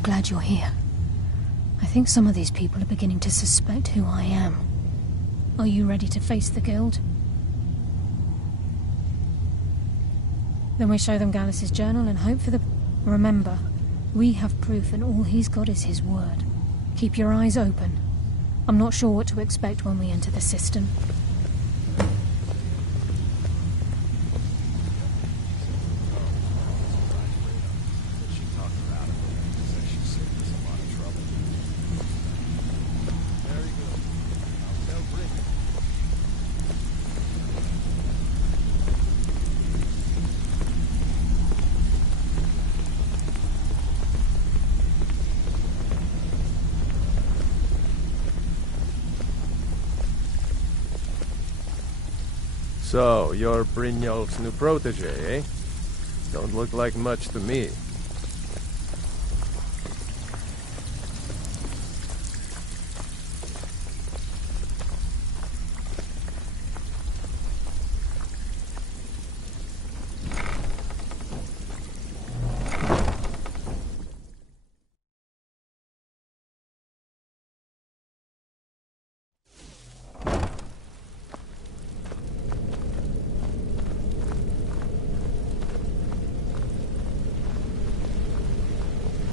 I'm glad you're here. I think some of these people are beginning to suspect who I am. Are you ready to face the Guild? Then we show them Gallus's journal and hope for the... Remember, we have proof and all he's got is his word. Keep your eyes open. I'm not sure what to expect when we enter the system. So, you're Brynjolf's new protege, eh? Don't look like much to me.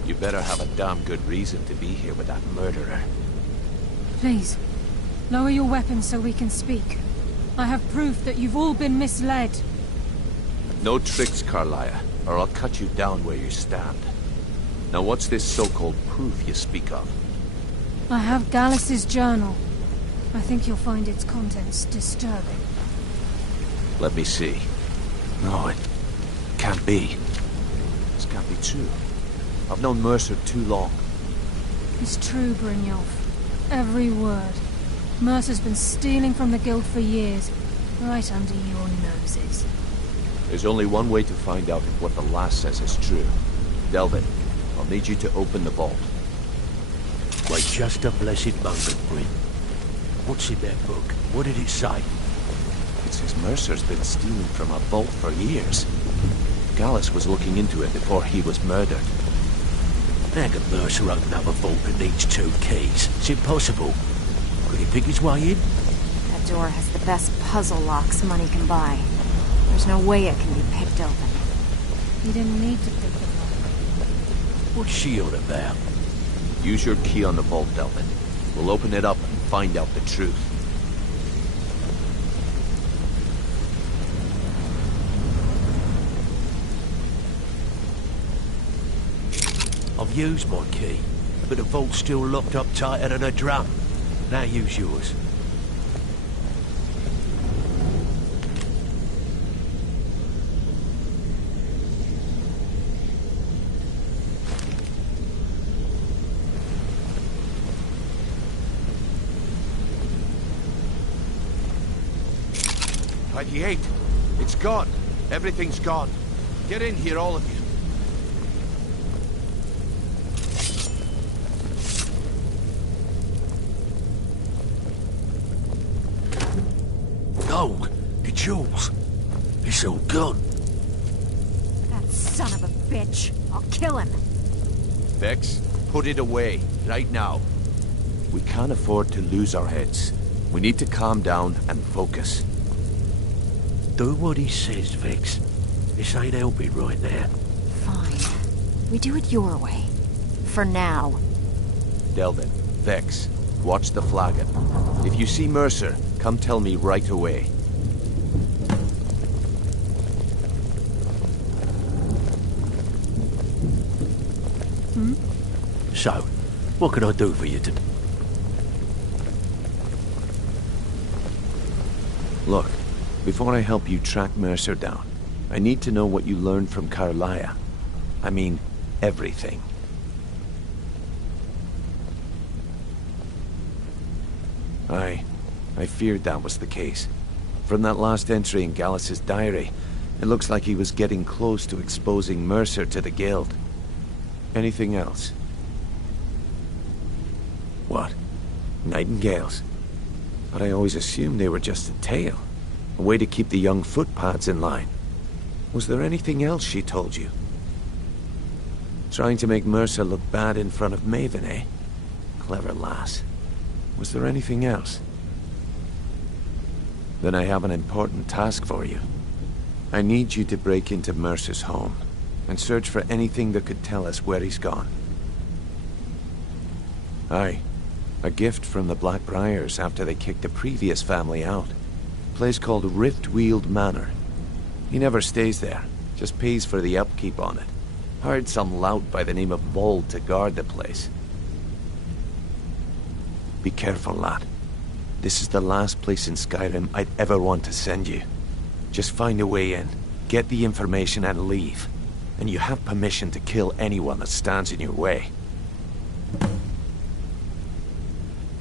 You better have a damn good reason to be here with that murderer. Please, lower your weapons so we can speak. I have proof that you've all been misled. No tricks, Carlia, or I'll cut you down where you stand. Now what's this so-called proof you speak of? I have Gallus's journal. I think you'll find its contents disturbing. Let me see. No, it can't be. This can't be true. I've known Mercer too long. It's true, Brynjolf. Every word. Mercer's been stealing from the Guild for years, right under your noses. There's only one way to find out if what the lass says is true. Delvin, I'll need you to open the vault. Wait just a blessed moment, Bryn. What's in that book? What did it say? It says Mercer's been stealing from a vault for years. Gallus was looking into it before he was murdered. How can Mercer open up a vault that needs 2 keys? It's impossible. Could he pick his way in? That door has the best puzzle locks money can buy. There's no way it can be picked open. You didn't need to pick them up. What's she on about? Use your key on the vault, Delvin. We'll open it up and find out the truth. I've used my key, but the vault's still locked up tighter than a drum. Now use yours. It's gone. Everything's gone. Get in here, all of you. Gold, the jewels. It's all gone. That son of a bitch. I'll kill him. Vex, put it away, right now. We can't afford to lose our heads. We need to calm down and focus. Do what he says, Vex. This ain't helping right now. Fine. We do it your way. For now. Delvin, Vex, watch the flagon. If you see Mercer, come tell me right away. So, what can I do for you today? Look, before I help you track Mercer down, I need to know what you learned from Carlia. I mean, everything. I feared that was the case. From that last entry in Gallus's diary, it looks like he was getting close to exposing Mercer to the Guild. Anything else? What? Nightingales? But I always assumed they were just a tale. A way to keep the young footpads in line. Was there anything else she told you? Trying to make Mercer look bad in front of Maven, eh? Clever lass. Was there anything else? Then I have an important task for you. I need you to break into Mercer's home and search for anything that could tell us where he's gone. Aye. A gift from the Blackbriars after they kicked the previous family out. A place called Riftweald Manor. He never stays there, just pays for the upkeep on it. Hired some lout by the name of Vold to guard the place. Be careful, lad. This is the last place in Skyrim I'd ever want to send you. Just find a way in, get the information and leave. And you have permission to kill anyone that stands in your way.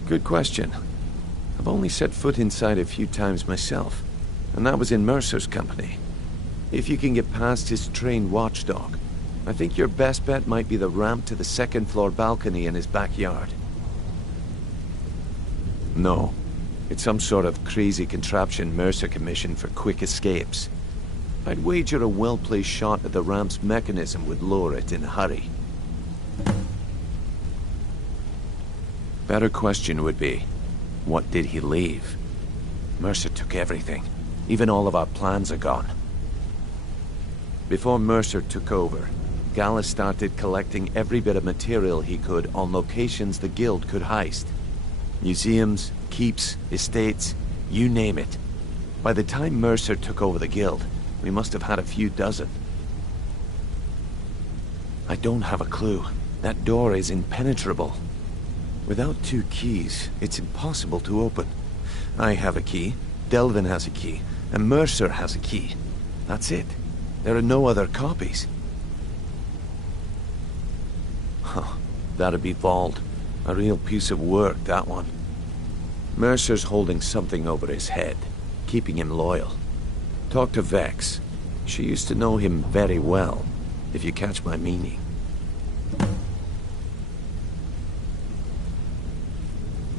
Good question. I've only set foot inside a few times myself, and that was in Mercer's company. If you can get past his trained watchdog, I think your best bet might be the ramp to the second-floor balcony in his backyard. No. It's some sort of crazy contraption Mercer commissioned for quick escapes. I'd wager a well-placed shot at the ramp's mechanism would lower it in a hurry. Better question would be, what did he leave? Mercer took everything. Even all of our plans are gone. Before Mercer took over, Gallus started collecting every bit of material he could on locations the Guild could heist. Museums, keeps, estates, you name it. By the time Mercer took over the Guild, we must have had a few dozen. I don't have a clue. That door is impenetrable. Without 2 keys, it's impossible to open. I have a key, Delvin has a key, and Mercer has a key. That's it. There are no other copies. Huh. That'd be Vold. A real piece of work, that one. Mercer's holding something over his head, keeping him loyal. Talk to Vex. She used to know him very well, if you catch my meaning.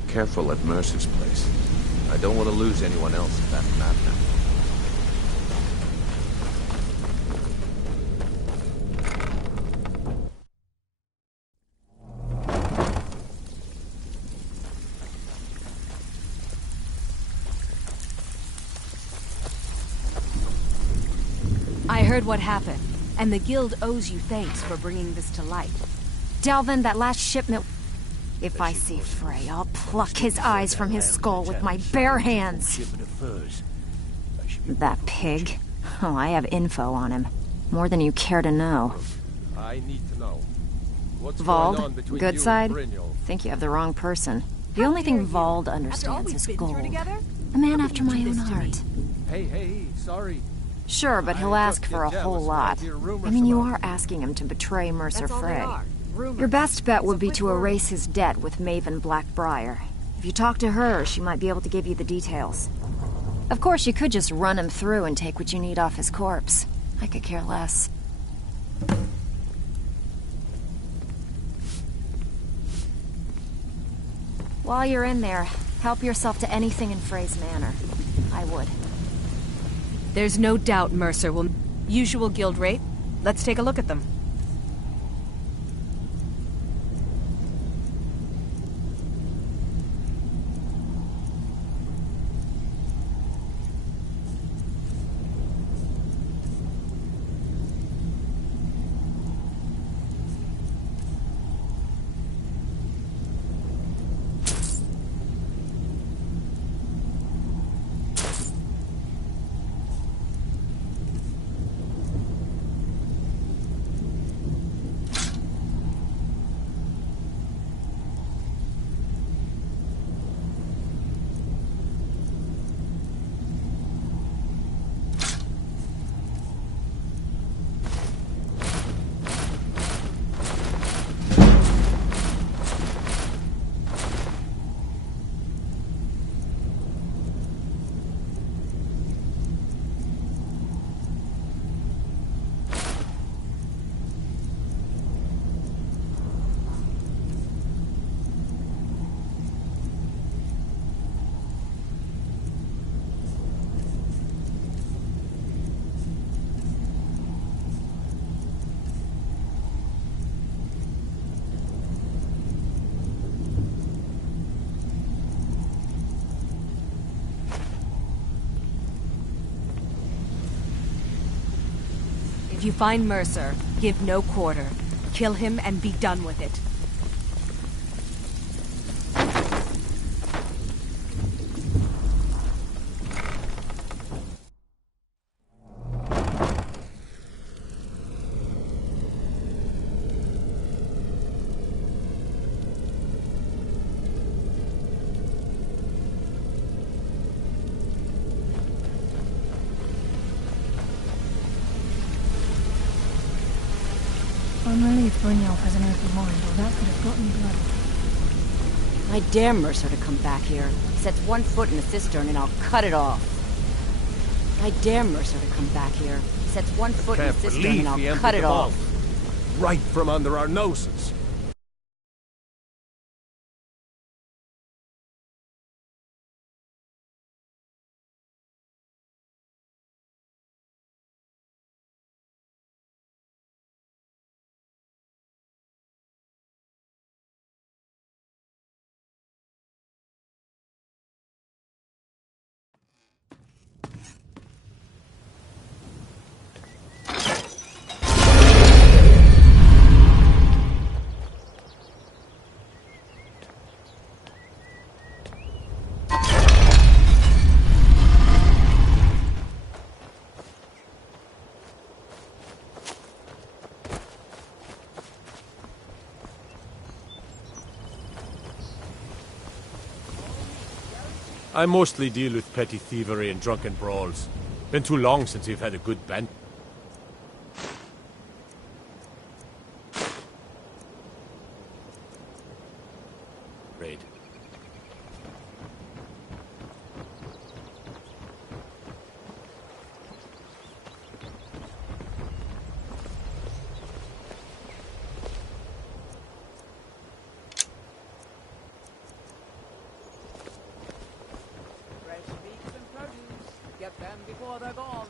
Careful at Mercer's place. I don't want to lose anyone else in that madness. I heard what happened, and the Guild owes you thanks for bringing this to light. Delvin, that last shipment... If I see Frey, I'll pluck his eyes from his skull with my bare hands. That pig. Oh, I have info on him. More than you care to know. I need to know. What's going on Vold, between good you side? and Brynjolf? Think you have the wrong person. The only thing Vold understands is gold. A man after my own heart. Hey, sorry. Sure, but he'll ask for a whole lot. I mean, you are asking him to betray Mercer Frey. Your best bet would be to erase his debt with Maven Blackbriar. If you talk to her, she might be able to give you the details. Of course, you could just run him through and take what you need off his corpse. I could care less. While you're in there, help yourself to anything in Frey's manor. I would. There's no doubt Mercer will... Usual guild rate. Let's take a look at them. you find Mercer, give no quarter. Kill him and be done with it. I'm relieved Brynjolf has an open mind, or that could have got me bloody. I dare Mercer to come back here. He sets one foot in the cistern and I'll cut it off. I dare Mercer to come back here. He sets one foot in the cistern and I'll cut it off. Right from under our noses. I mostly deal with petty thievery and drunken brawls. Been too long since we've had a good band. Raid. Get them before they're gone.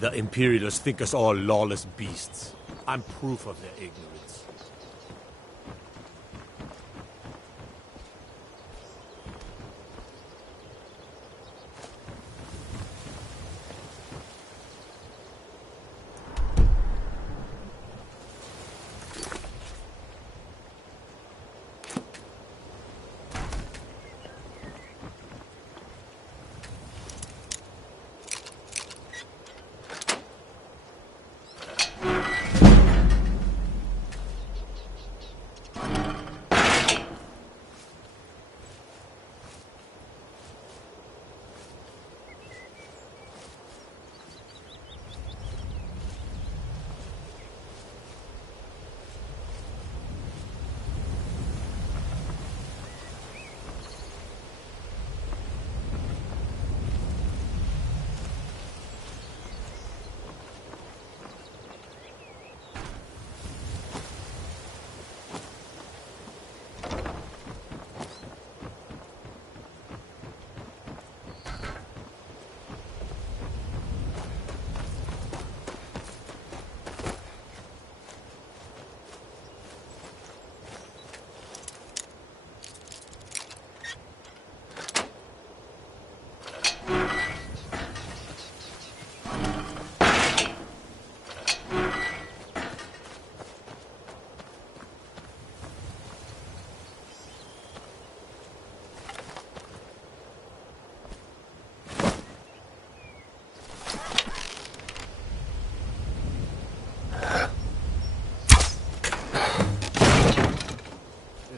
The Imperialists think us all lawless beasts. I'm proof of their ignorance.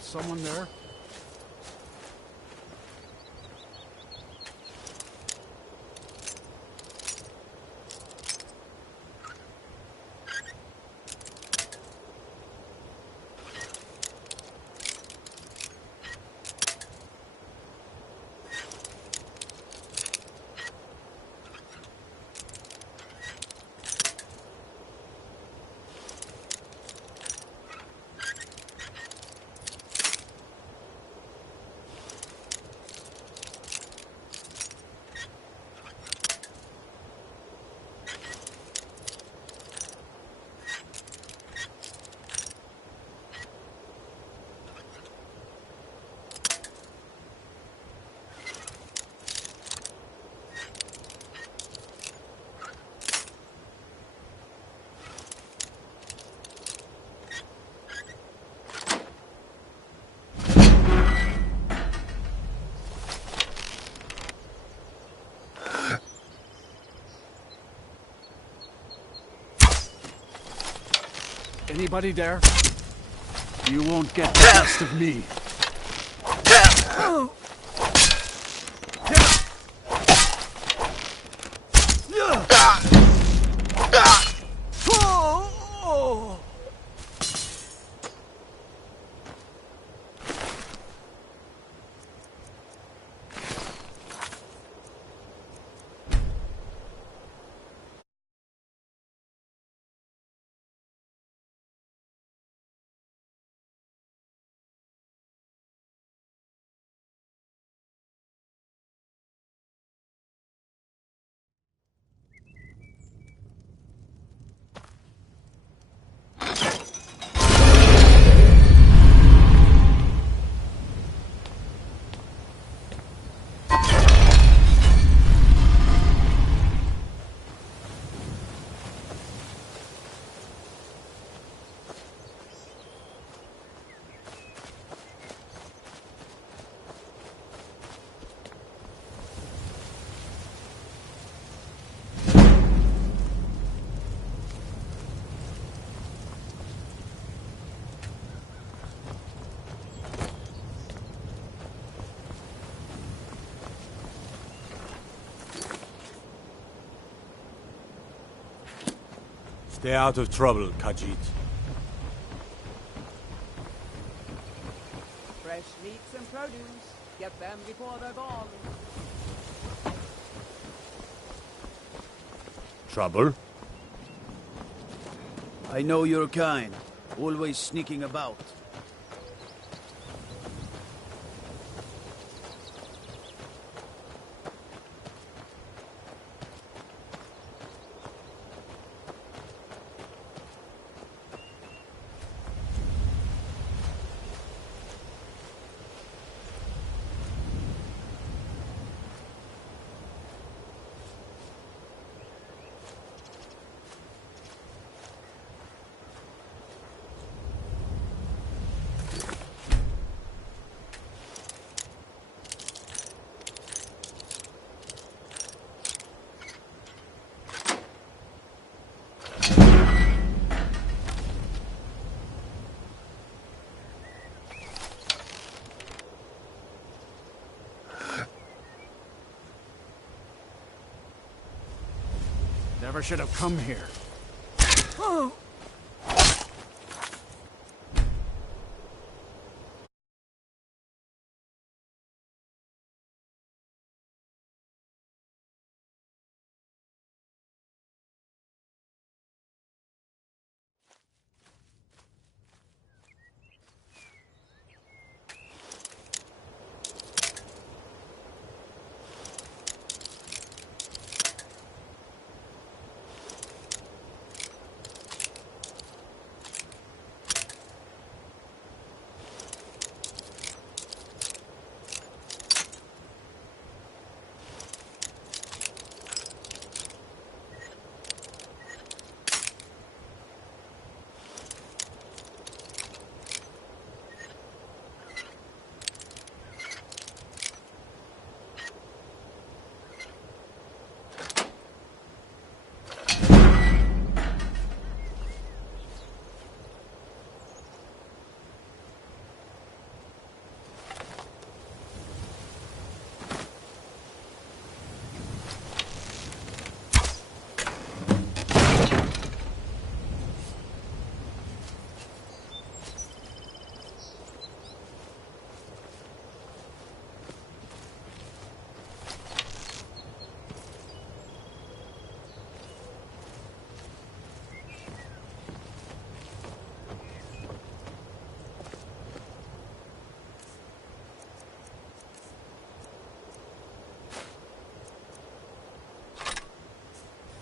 Someone there? Anybody there? You won't get the best of me. Stay out of trouble, Khajiit. Fresh meats and produce. Get them before they're gone. Trouble? I know your kind. Always sneaking about. Never should have come here.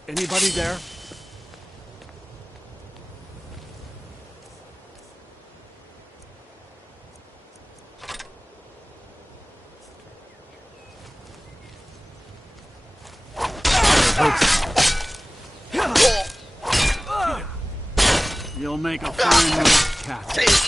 Anybody there? You'll make a fine little cat.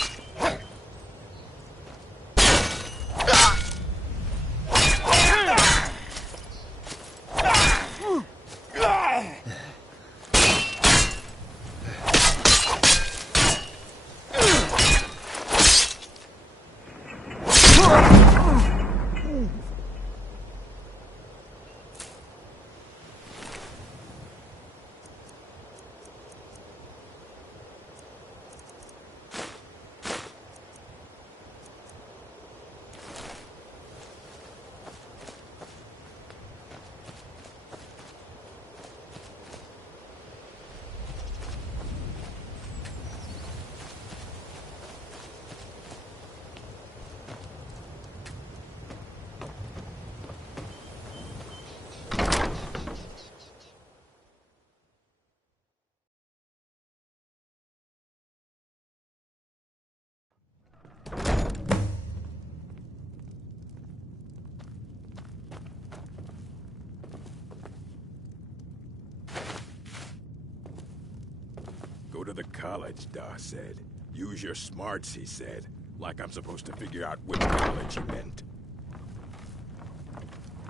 Go to the college, Da said. Use your smarts, he said. Like I'm supposed to figure out which college he meant.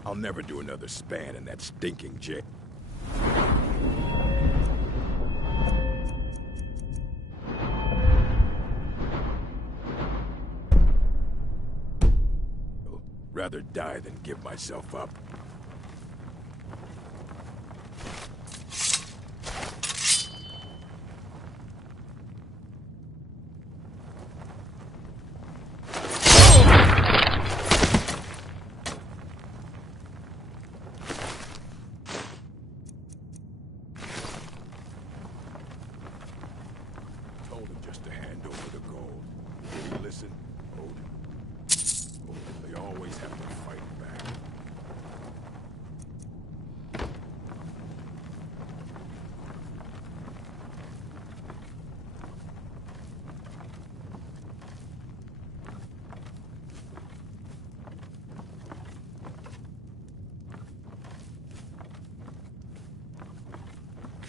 I'll never do another span in that stinking jail. Rather die than give myself up. Told him just to hand over the gold. Did he listen? Odin. They always have to fight back.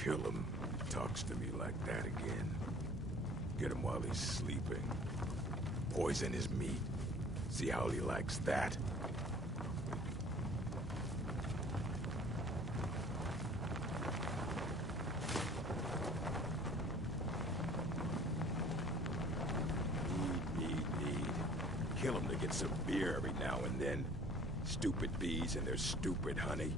Kill him. Talks to me like that again. Get him while he's sleeping. Poison his meat. See how he likes that. Need. Kill him to get some beer every now and then. Stupid bees and their stupid honey.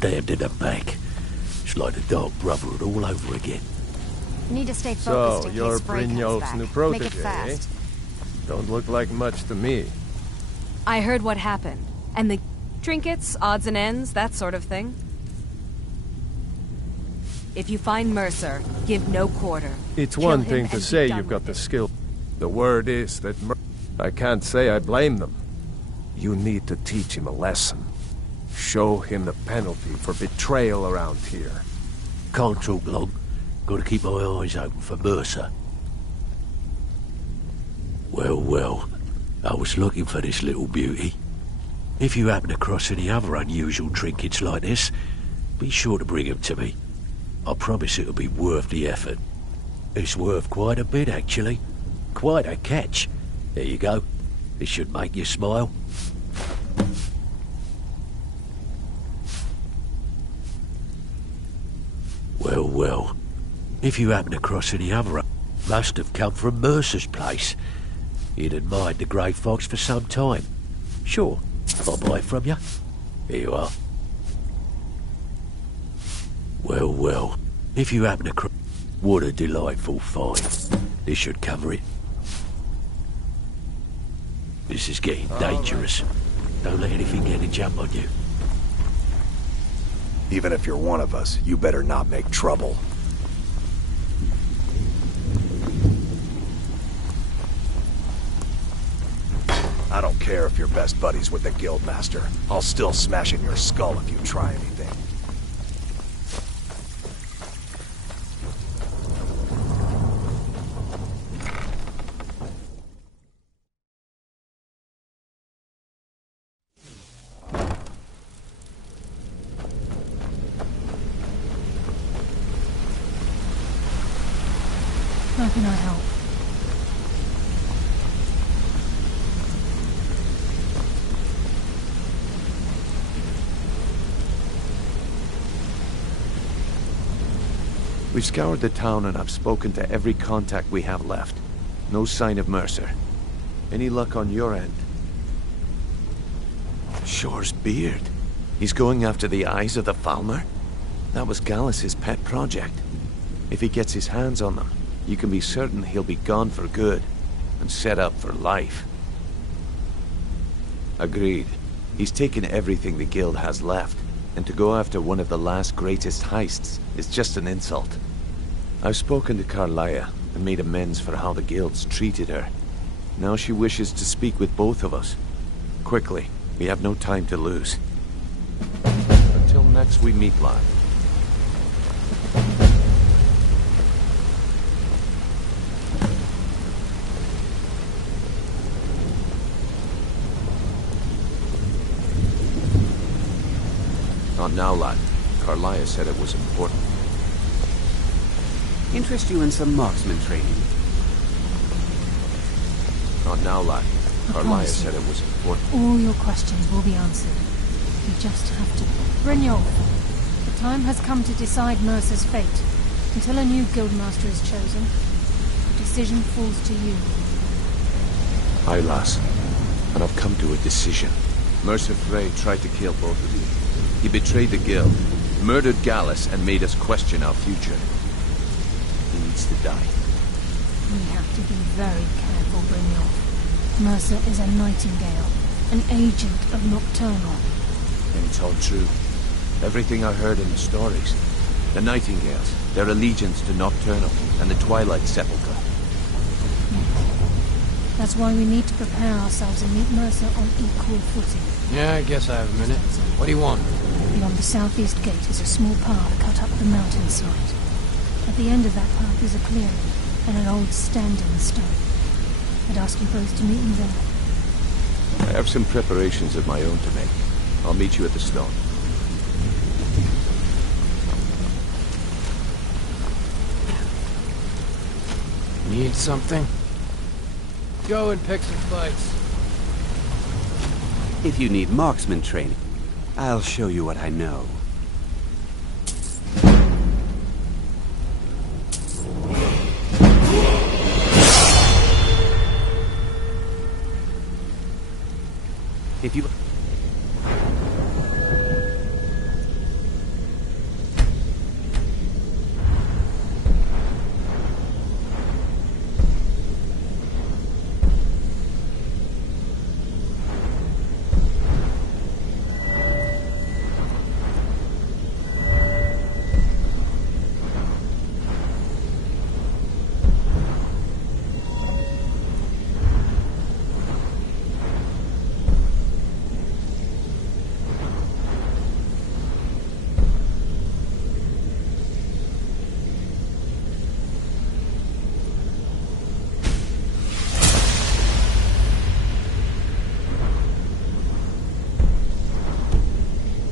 stabbed in the back. It's like the Dark Brotherhood all over again. You need to stay focused in you're case Frey comes Brynjolf's back. new Make it protege, fast. Don't look like much to me. I heard what happened. And the trinkets, odds and ends, that sort of thing. If you find Mercer, give no quarter. It's Kill one him thing to and be say done you've got with the it. skill. The word is that I can't say I blame them. You need to teach him a lesson. Show him the penalty for betrayal around here. Can't talk long. Gotta keep my eyes open for Mercer. Well, I was looking for this little beauty. If you happen across any other unusual trinkets like this, be sure to bring them to me. I promise it'll be worth the effort. It's worth quite a bit, actually. Quite a catch. There you go. This should make you smile. Well, if you happen across any other, must have come from Mercer's place. He'd admired the grey fox for some time. Sure, I'll buy it from you. Here you are. Well, if you happen across... What a delightful find. This should cover it. This is getting dangerous. Don't let anything get a jump on you. Even if you're one of us, you better not make trouble. I don't care if you're best buddies with the Guildmaster. I'll still smash in your skull if you try anything. How can I help? We've scoured the town and I've spoken to every contact we have left. No sign of Mercer. Any luck on your end? Shore's beard. He's going after the eyes of the Falmer? That was Gallus's pet project. If he gets his hands on them, you can be certain he'll be gone for good, and set up for life. Agreed. He's taken everything the Guild has left, and to go after one of the last greatest heists is just an insult. I've spoken to Carlia, and made amends for how the Guild's treated her. Now she wishes to speak with both of us. Quickly, we have no time to lose. Until next we meet, lad. Not now, lad. Carlia said it was important. Interest you in some marksman training? Not now, lad. Carlia said it was important. All your questions will be answered. You just have to... Brynjolf, the time has come to decide Mercer's fate. Until a new Guildmaster is chosen, the decision falls to you. Aye, lass. And I've come to a decision. Mercer Frey tried to kill both of you. He betrayed the Guild, murdered Gallus, and made us question our future. He needs to die. We have to be very careful, Brynjolf. Mercer is a Nightingale, an agent of Nocturnal. And it's all true. Everything I heard in the stories. The Nightingales, their allegiance to Nocturnal, and the Twilight Sepulchre. That's why we need to prepare ourselves and meet Mercer on equal footing. Yeah, I guess I have a minute. What do you want? Beyond the southeast gate is a small path cut up the mountainside. At the end of that path is a clearing and an old standing stone. I'd ask you both to meet me there. I have some preparations of my own to make. I'll meet you at the stone. Need something? Go and pick some fights. If you need marksman training, I'll show you what I know. If you...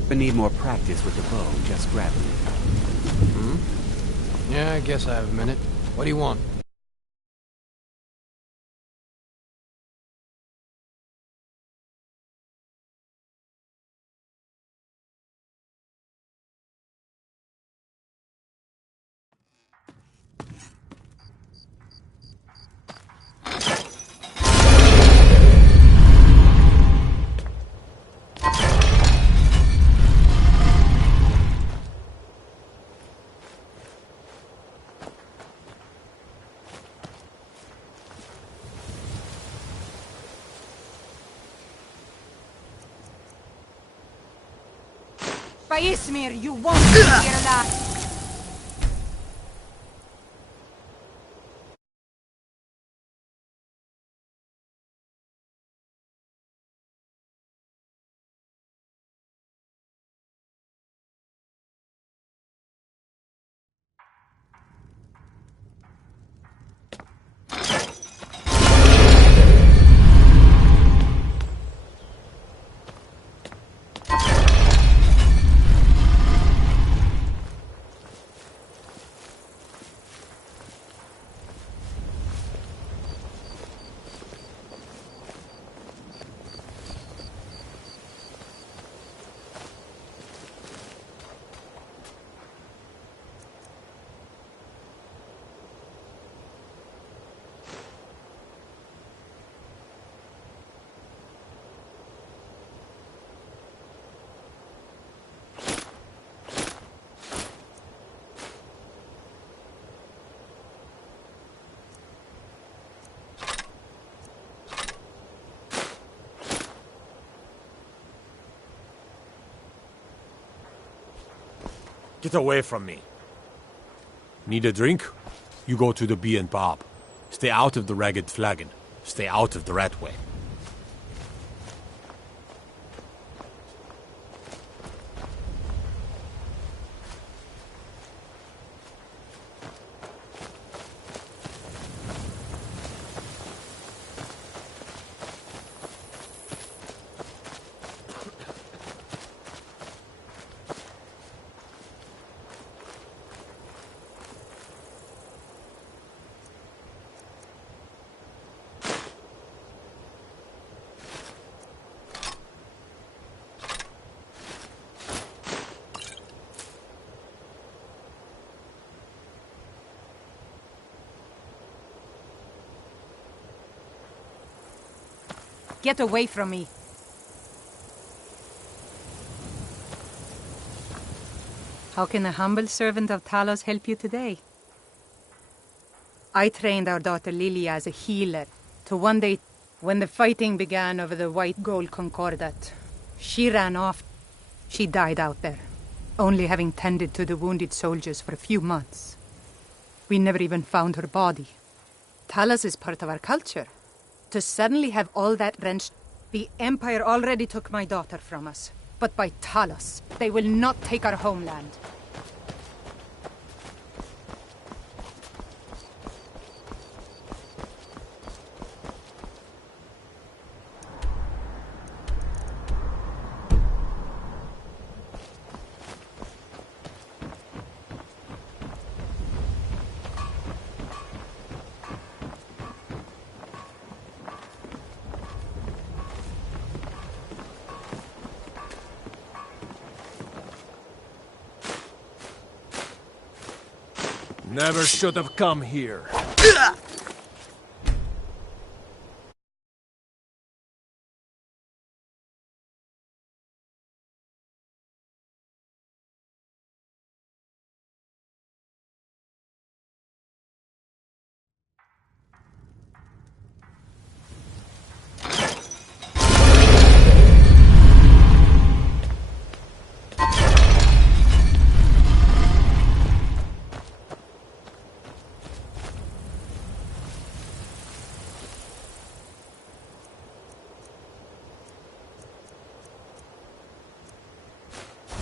but need more practice with the bow, just grabbing it. Hmm? Yeah, I guess I have a minute. What do you want? By Ismir, you won't be here alive! Get away from me. Need a drink? You go to the Bee and Bob. Stay out of the Ragged Flagon. Stay out of the Ratway. Get away from me. How can a humble servant of Talos help you today? I trained our daughter Lilia as a healer to one day, when the fighting began over the white gold concordat, she ran off. She died out there, only having tended to the wounded soldiers for a few months. We never even found her body. Talos is part of our culture. To suddenly have all that wrenched... The Empire already took my daughter from us. But by Talos, they will not take our homeland. Never should have come here.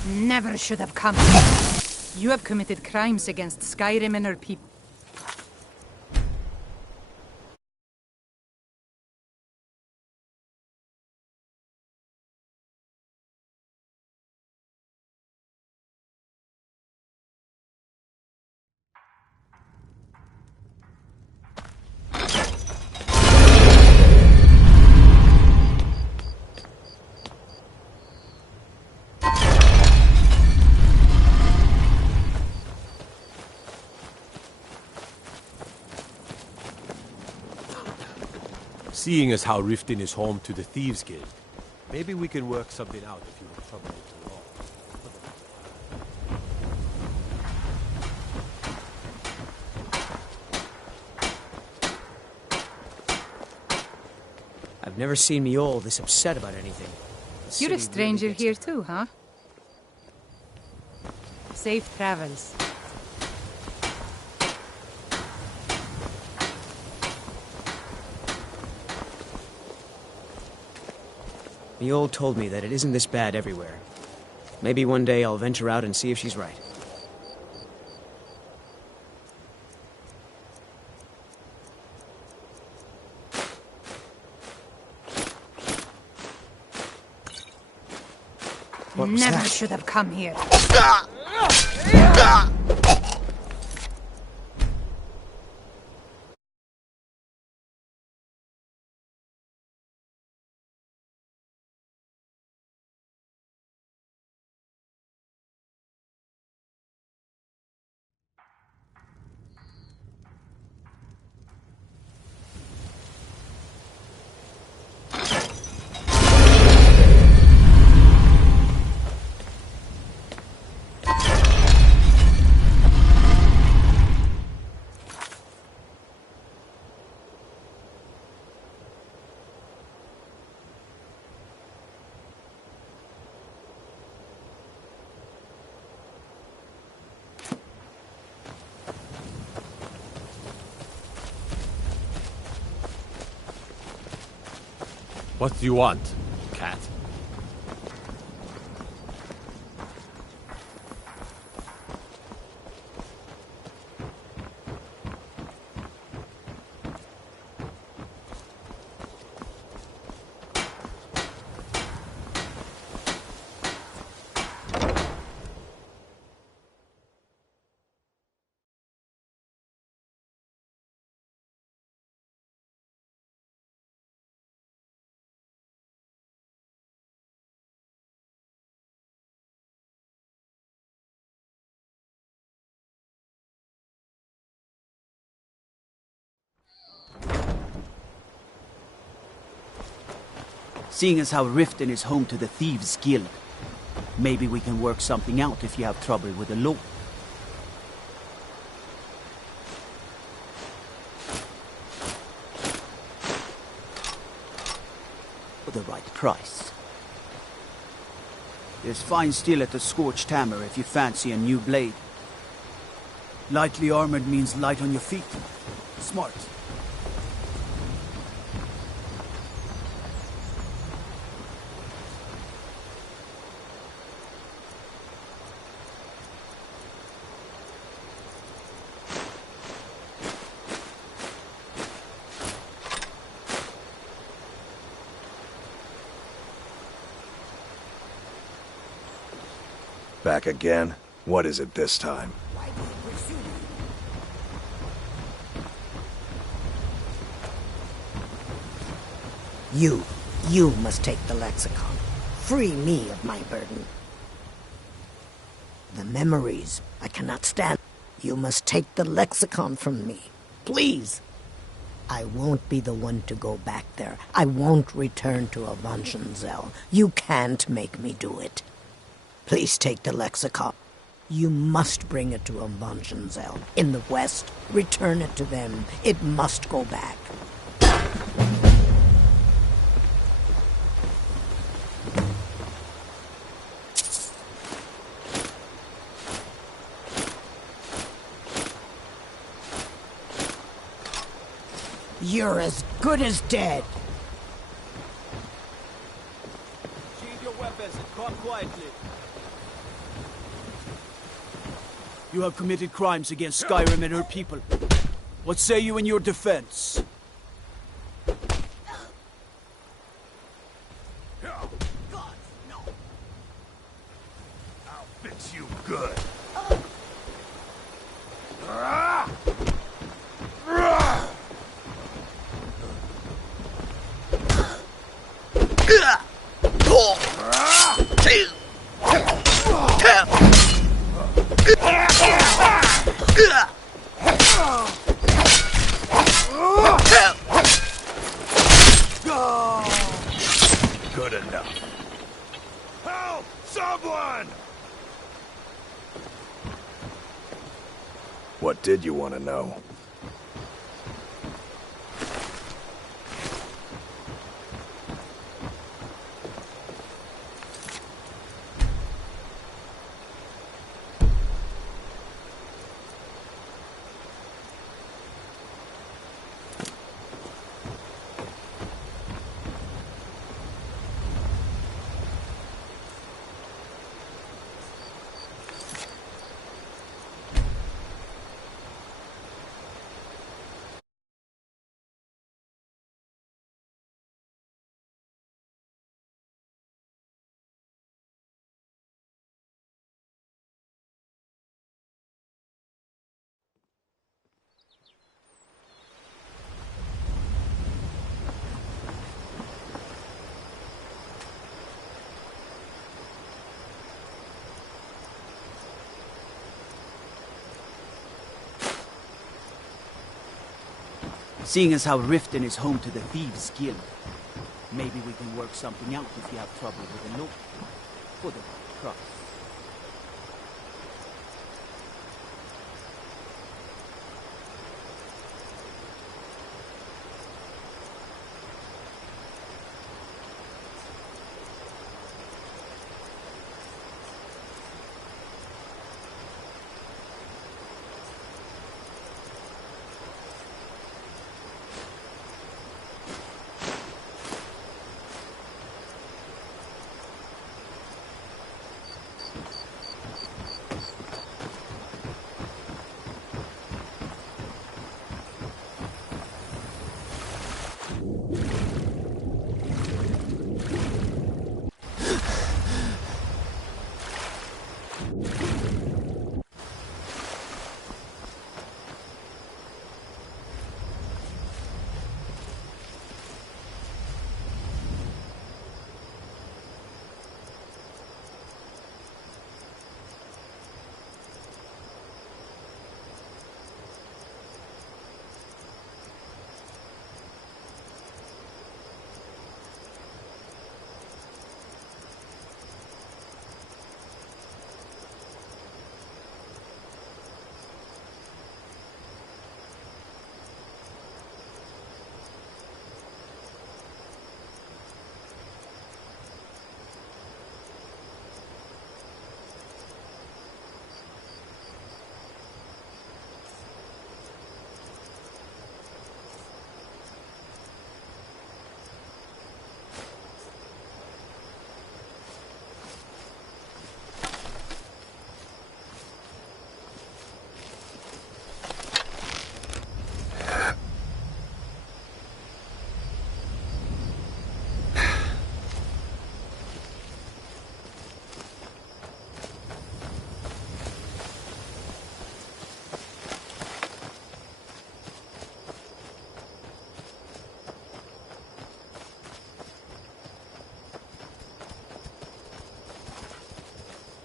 Never should have come. You have committed crimes against Skyrim and her people. Seeing as how Riften is home to the Thieves Guild, maybe we can work something out if you have trouble with the law. I've never seen me all this upset about anything. You're a stranger here too, huh? Safe travels. Miol told me that it isn't this bad everywhere. Maybe one day I'll venture out and see if she's right. Never should have come here. What do you want, cat? Seeing as how Riften is home to the Thieves Guild, maybe we can work something out if you have trouble with the law. For the right price. There's fine steel at the Scorched Hammer if you fancy a new blade. Lightly armored means light on your feet. Smart. Back again? What is it this time? You must take the lexicon. Free me of my burden. The memories, I cannot stand. You must take the lexicon from me. Please. I won't be the one to go back there. I won't return to Avanshenzell. You can't make me do it. Please take the lexicon. You must bring it to Avanshenzell. In the west, return it to them. It must go back. You're as good as dead. Sheathe your weapons and come quietly. You have committed crimes against Skyrim and her people. What say you in your defense? God, no. I'll fix you good. Someone! What did you want to know? Seeing as how Riften is home to the Thieves' Guild, maybe we can work something out if you have trouble with the local. For the price.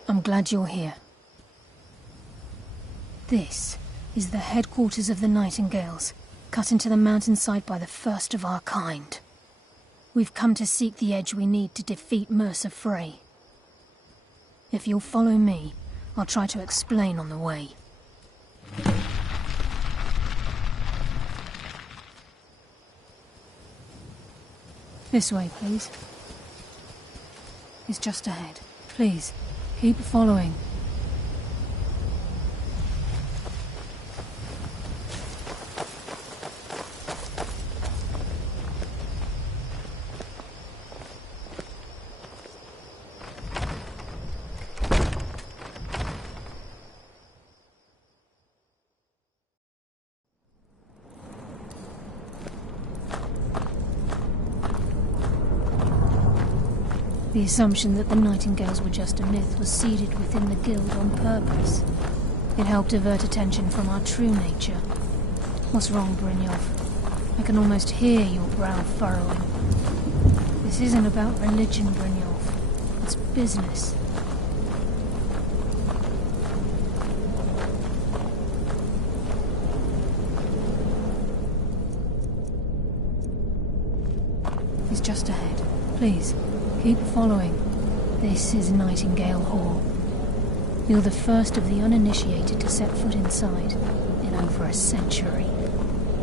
I'm glad you're here. This is the headquarters of the Nightingales, cut into the mountainside by the first of our kind. We've come to seek the edge we need to defeat Mercer Frey. If you'll follow me, I'll try to explain on the way. This way, please. It's just ahead. Please, keep following. The assumption that the Nightingales were just a myth was seeded within the Guild on purpose. It helped divert attention from our true nature. What's wrong, Brynjolf? I can almost hear your brow furrowing. This isn't about religion, Brynjolf. It's business. It's just ahead. Please. Keep following. This is Nightingale Hall. You're the first of the uninitiated to set foot inside in over a century.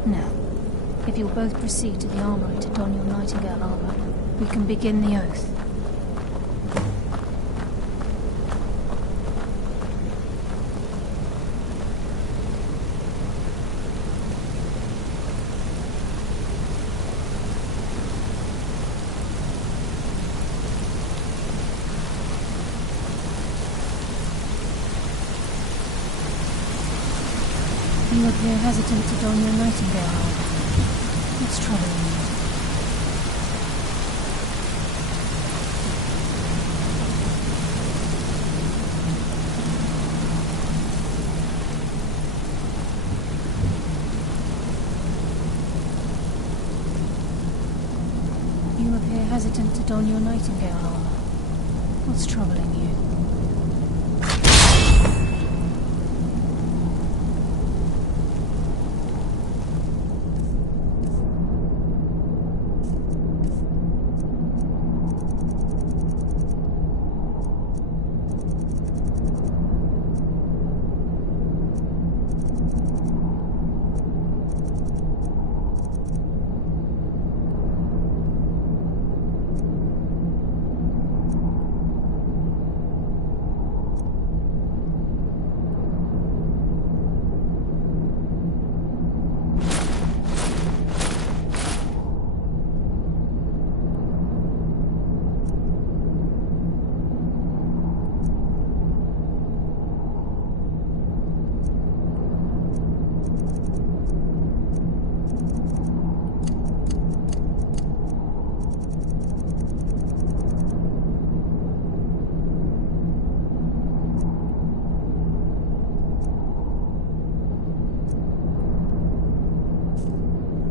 Now, if you'll both proceed to the armory to don your Nightingale armor, we can begin the oath. You appear hesitant to don your Nightingale armor. What's troubling you? You appear hesitant to don your Nightingale armor. What's troubling you?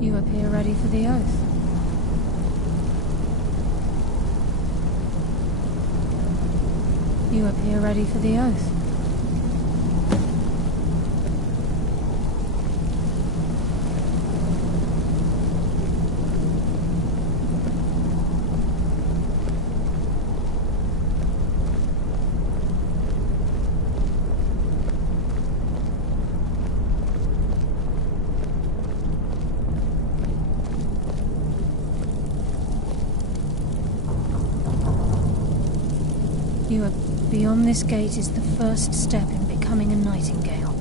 You appear ready for the oath. You appear ready for the oath. Beyond this gate is the first step in becoming a Nightingale.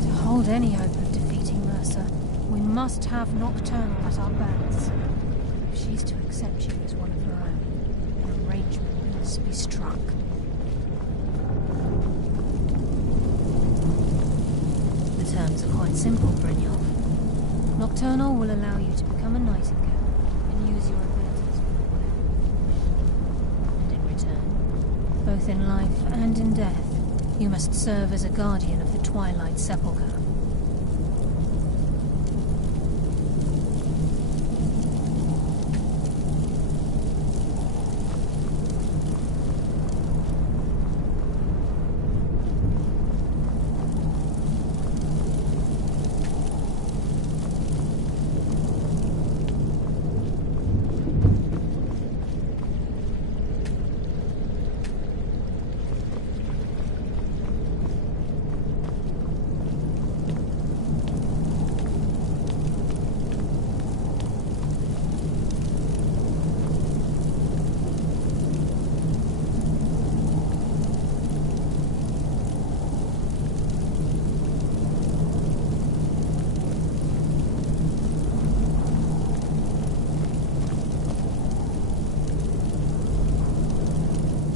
To hold any hope of defeating Mercer, we must have Nocturnal at our backs. If she's to accept you as one of her own, an arrangement must be struck. The terms are quite simple, Brynjolf. Nocturnal will allow you to become a Nightingale and use your abilities and in return, both in life and in death, you must serve as a guardian of the Twilight Sepulchre.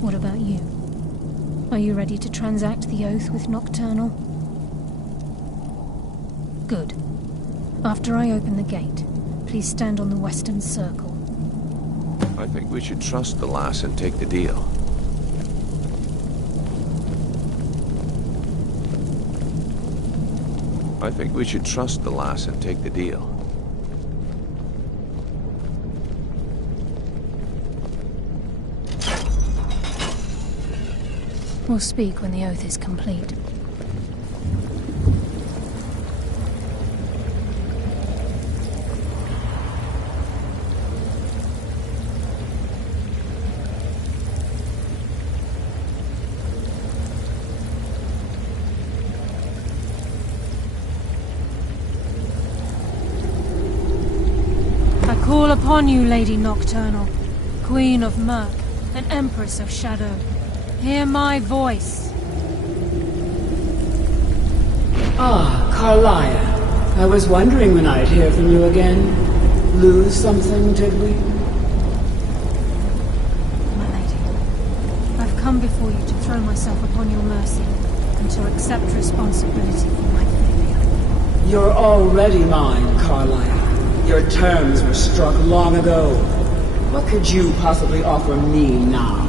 What about you? Are you ready to transact the oath with Nocturnal? Good. After I open the gate, please stand on the western circle. I think we should trust the lass and take the deal. I think we should trust the lass and take the deal. We'll speak when the oath is complete. call upon you, Lady Nocturnal, Queen of Murk, and Empress of Shadow. Hear my voice. Ah, Carlia. I was wondering when I'd hear from you again. Lose something, did we? My lady, I've come before you to throw myself upon your mercy and to accept responsibility for my failure. You're already mine, Carlia. Your terms were struck long ago. What could you possibly offer me now?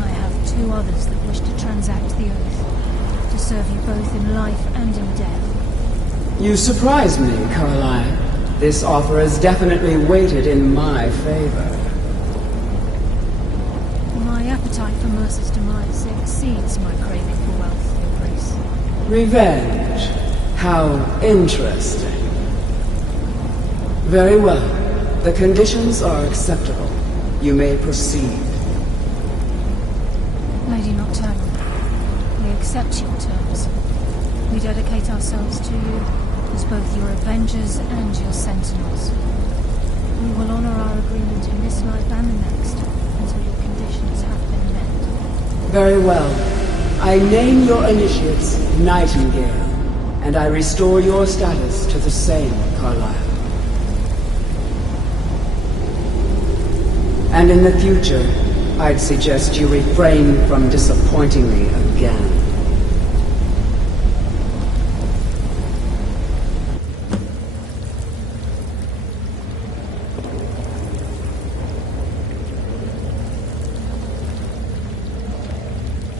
I have two others that wish to transact the oath, to serve you both in life and in death. You surprise me, Carlia. This offer is definitely weighted in my favor. My appetite for Mercer's demise exceeds my craving for wealth, Your Grace. Revenge. How interesting. Very well. The conditions are acceptable. You may proceed. Lady Nocturnal, we accept your terms. We dedicate ourselves to you as both your avengers and your sentinels. We will honor our agreement in this life and the next until your conditions have been met. Very well. I name your initiates Nightingale, and I restore your status to the same, Carlisle. And in the future, I'd suggest you refrain from disappointing me again.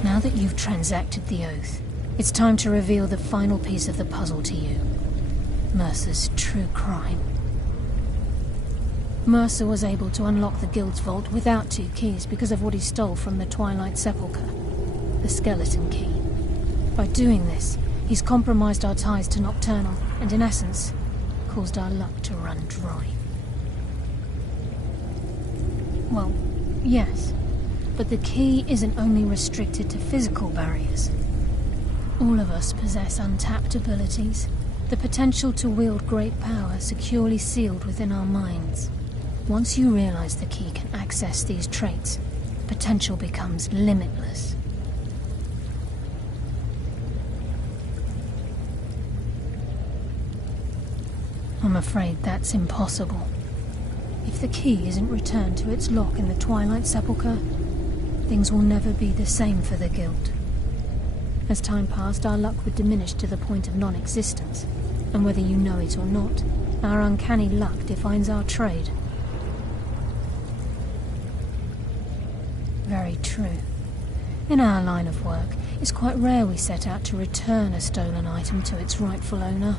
Now that you've transacted the oath, it's time to reveal the final piece of the puzzle to you. Mercer's true crime. Mercer was able to unlock the Guild's vault without 2 keys because of what he stole from the Twilight Sepulchre, the skeleton key. By doing this, he's compromised our ties to Nocturnal and, in essence, caused our luck to run dry. Well, yes. But the key isn't only restricted to physical barriers. All of us possess untapped abilities, the potential to wield great power securely sealed within our minds. Once you realize the key can access these traits, potential becomes limitless. I'm afraid that's impossible. If the key isn't returned to its lock in the Twilight Sepulchre, things will never be the same for the Guild. As time passed, our luck would diminish to the point of non-existence, and whether you know it or not, our uncanny luck defines our trade. Very true. In our line of work, it's quite rare we set out to return a stolen item to its rightful owner.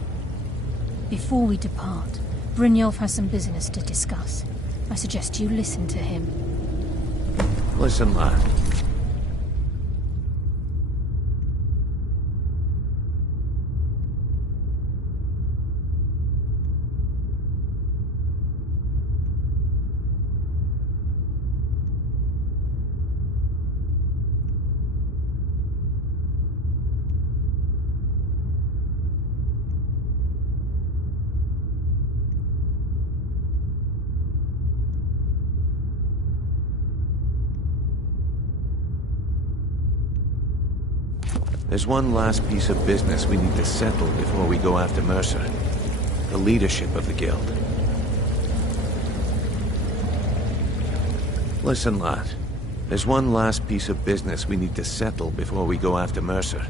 Before we depart, Brynjolf has some business to discuss. I suggest you listen to him. Listen, lad. There's one last piece of business we need to settle before we go after Mercer. The leadership of the Guild. Listen, lad. There's one last piece of business we need to settle before we go after Mercer.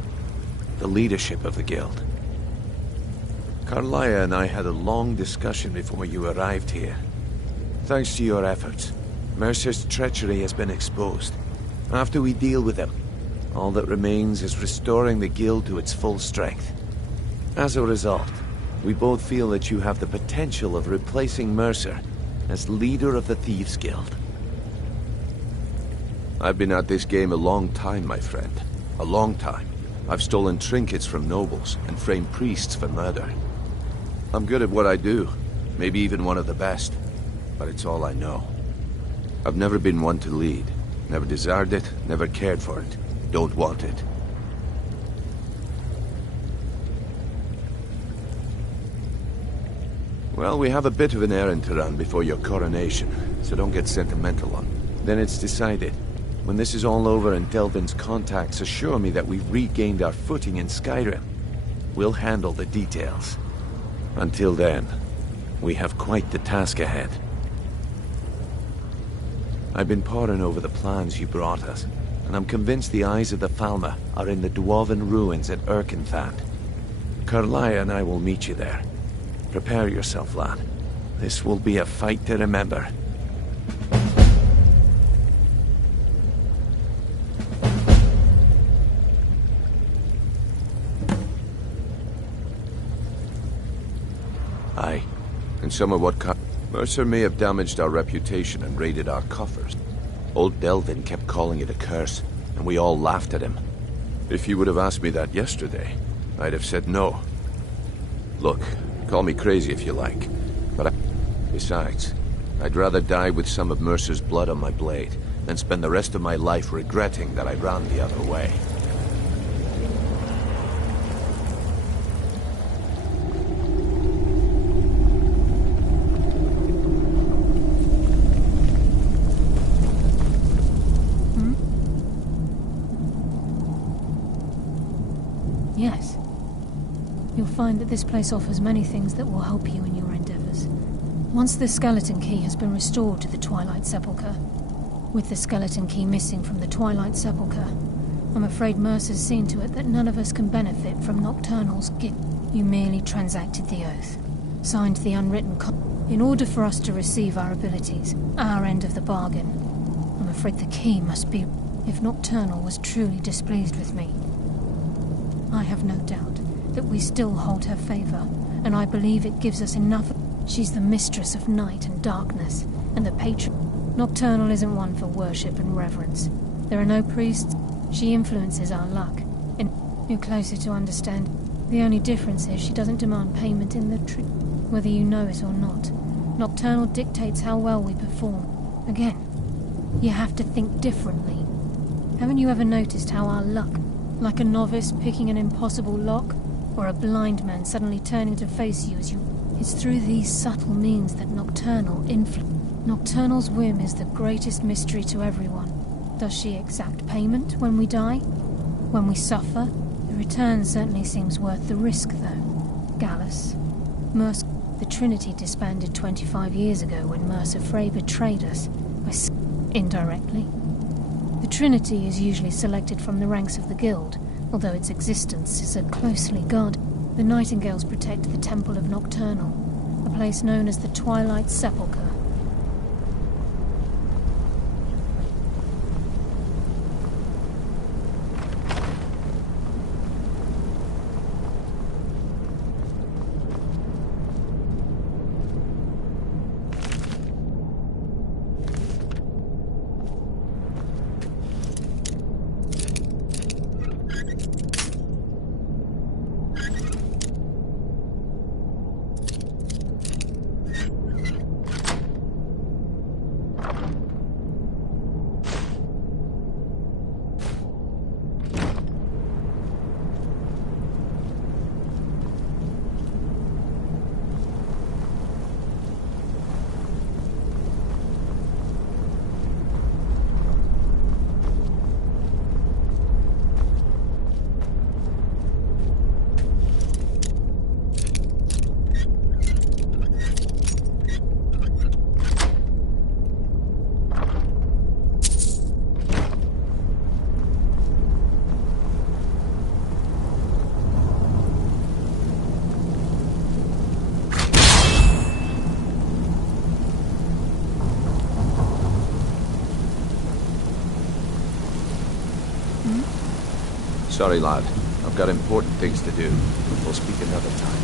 The leadership of the Guild. Carlia and I had a long discussion before you arrived here. Thanks to your efforts, Mercer's treachery has been exposed. After we deal with him, all that remains is restoring the Guild to its full strength. As a result, we both feel that you have the potential of replacing Mercer as leader of the Thieves' Guild. I've been at this game a long time, my friend. A long time. I've stolen trinkets from nobles and framed priests for murder. I'm good at what I do, maybe even one of the best, but it's all I know. I've never been one to lead. Never desired it, never cared for it. Don't want it. Well, we have a bit of an errand to run before your coronation, so don't get sentimental on. Then it's decided. When this is all over and Delvin's contacts assure me that we've regained our footing in Skyrim, we'll handle the details. Until then, we have quite the task ahead. I've been poring over the plans you brought us, and I'm convinced the eyes of the Falmer are in the Dwarven ruins at Erkenthand. Carlia and I will meet you there. Prepare yourself, lad. This will be a fight to remember. Aye, and some of what Mercer may have damaged our reputation and raided our coffers. Old Delvin kept calling it a curse, and we all laughed at him. If you would have asked me that yesterday, I'd have said no. Look, call me crazy if you like, but besides, I'd rather die with some of Mercer's blood on my blade than spend the rest of my life regretting that I ran the other way. Yes. You'll find that this place offers many things that will help you in your endeavors. Once the skeleton key has been restored to the Twilight Sepulchre, with the skeleton key missing from the Twilight Sepulchre, I'm afraid Mercer's seen to it that none of us can benefit from Nocturnal's gift. You merely transacted the oath, signed the unwritten in order for us to receive our abilities, our end of the bargain. I'm afraid the key must be if Nocturnal was truly displeased with me. I have no doubt that we still hold her favor, and I believe it gives us enough. She's the mistress of night and darkness, and the patron. Nocturnal isn't one for worship and reverence. There are no priests. She influences our luck, and you're closer to understand. The only difference is she doesn't demand payment in the truth, whether you know it or not. Nocturnal dictates how well we perform. Again, you have to think differently. Haven't you ever noticed how our luck, like a novice picking an impossible lock, or a blind man suddenly turning to face you as you... It's through these subtle means that Nocturnal Nocturnal's whim is the greatest mystery to everyone. Does she exact payment when we die? When we suffer? The return certainly seems worth the risk, though. Gallus. Mercer... The Trinity disbanded 25 years ago when Mercer Frey betrayed us. Indirectly. The Trinity is usually selected from the ranks of the Guild, although its existence is a closely guarded. The Nightingales protect the Temple of Nocturnal, a place known as the Twilight Sepulchre. Sorry, lad. I've got important things to do. We'll speak another time.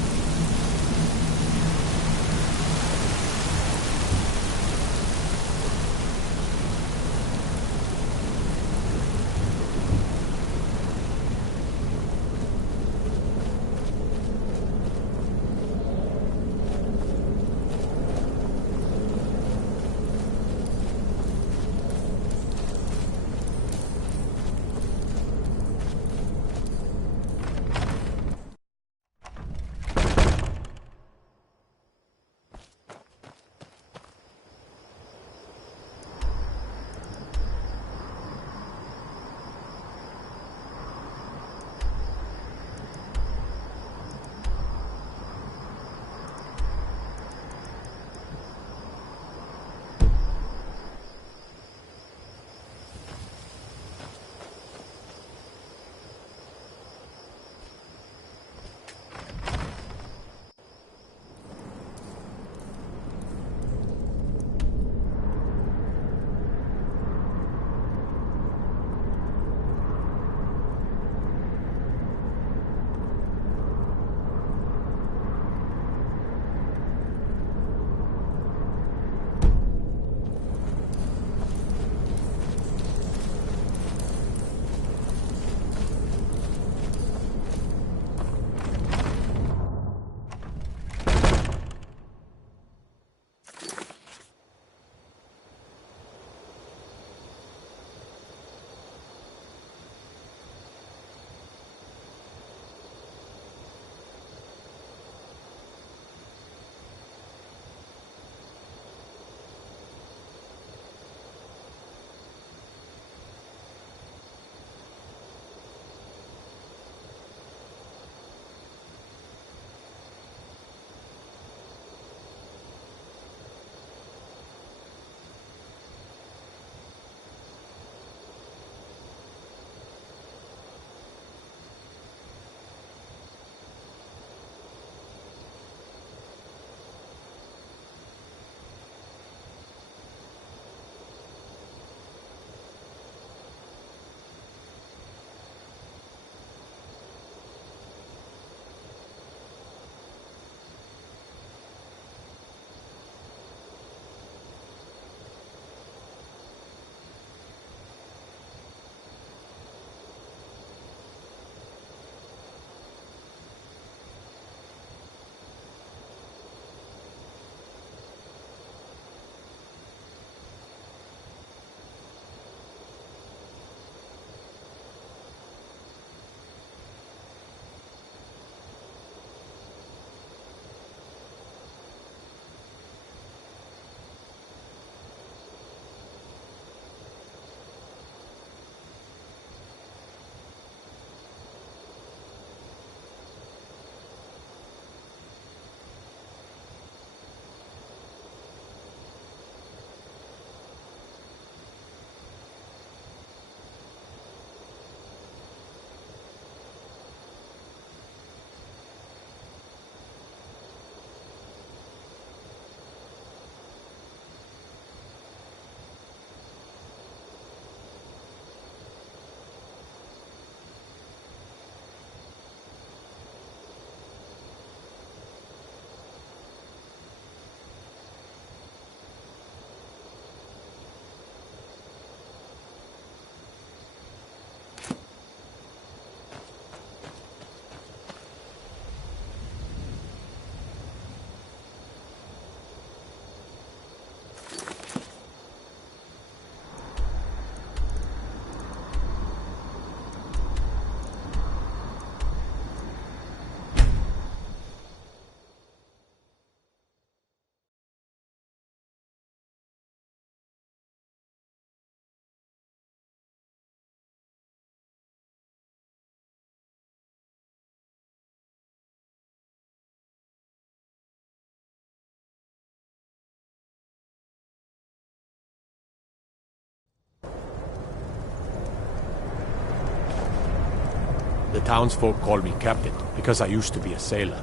The townsfolk call me captain because I used to be a sailor.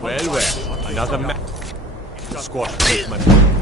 Well, another man. Squad, take my point.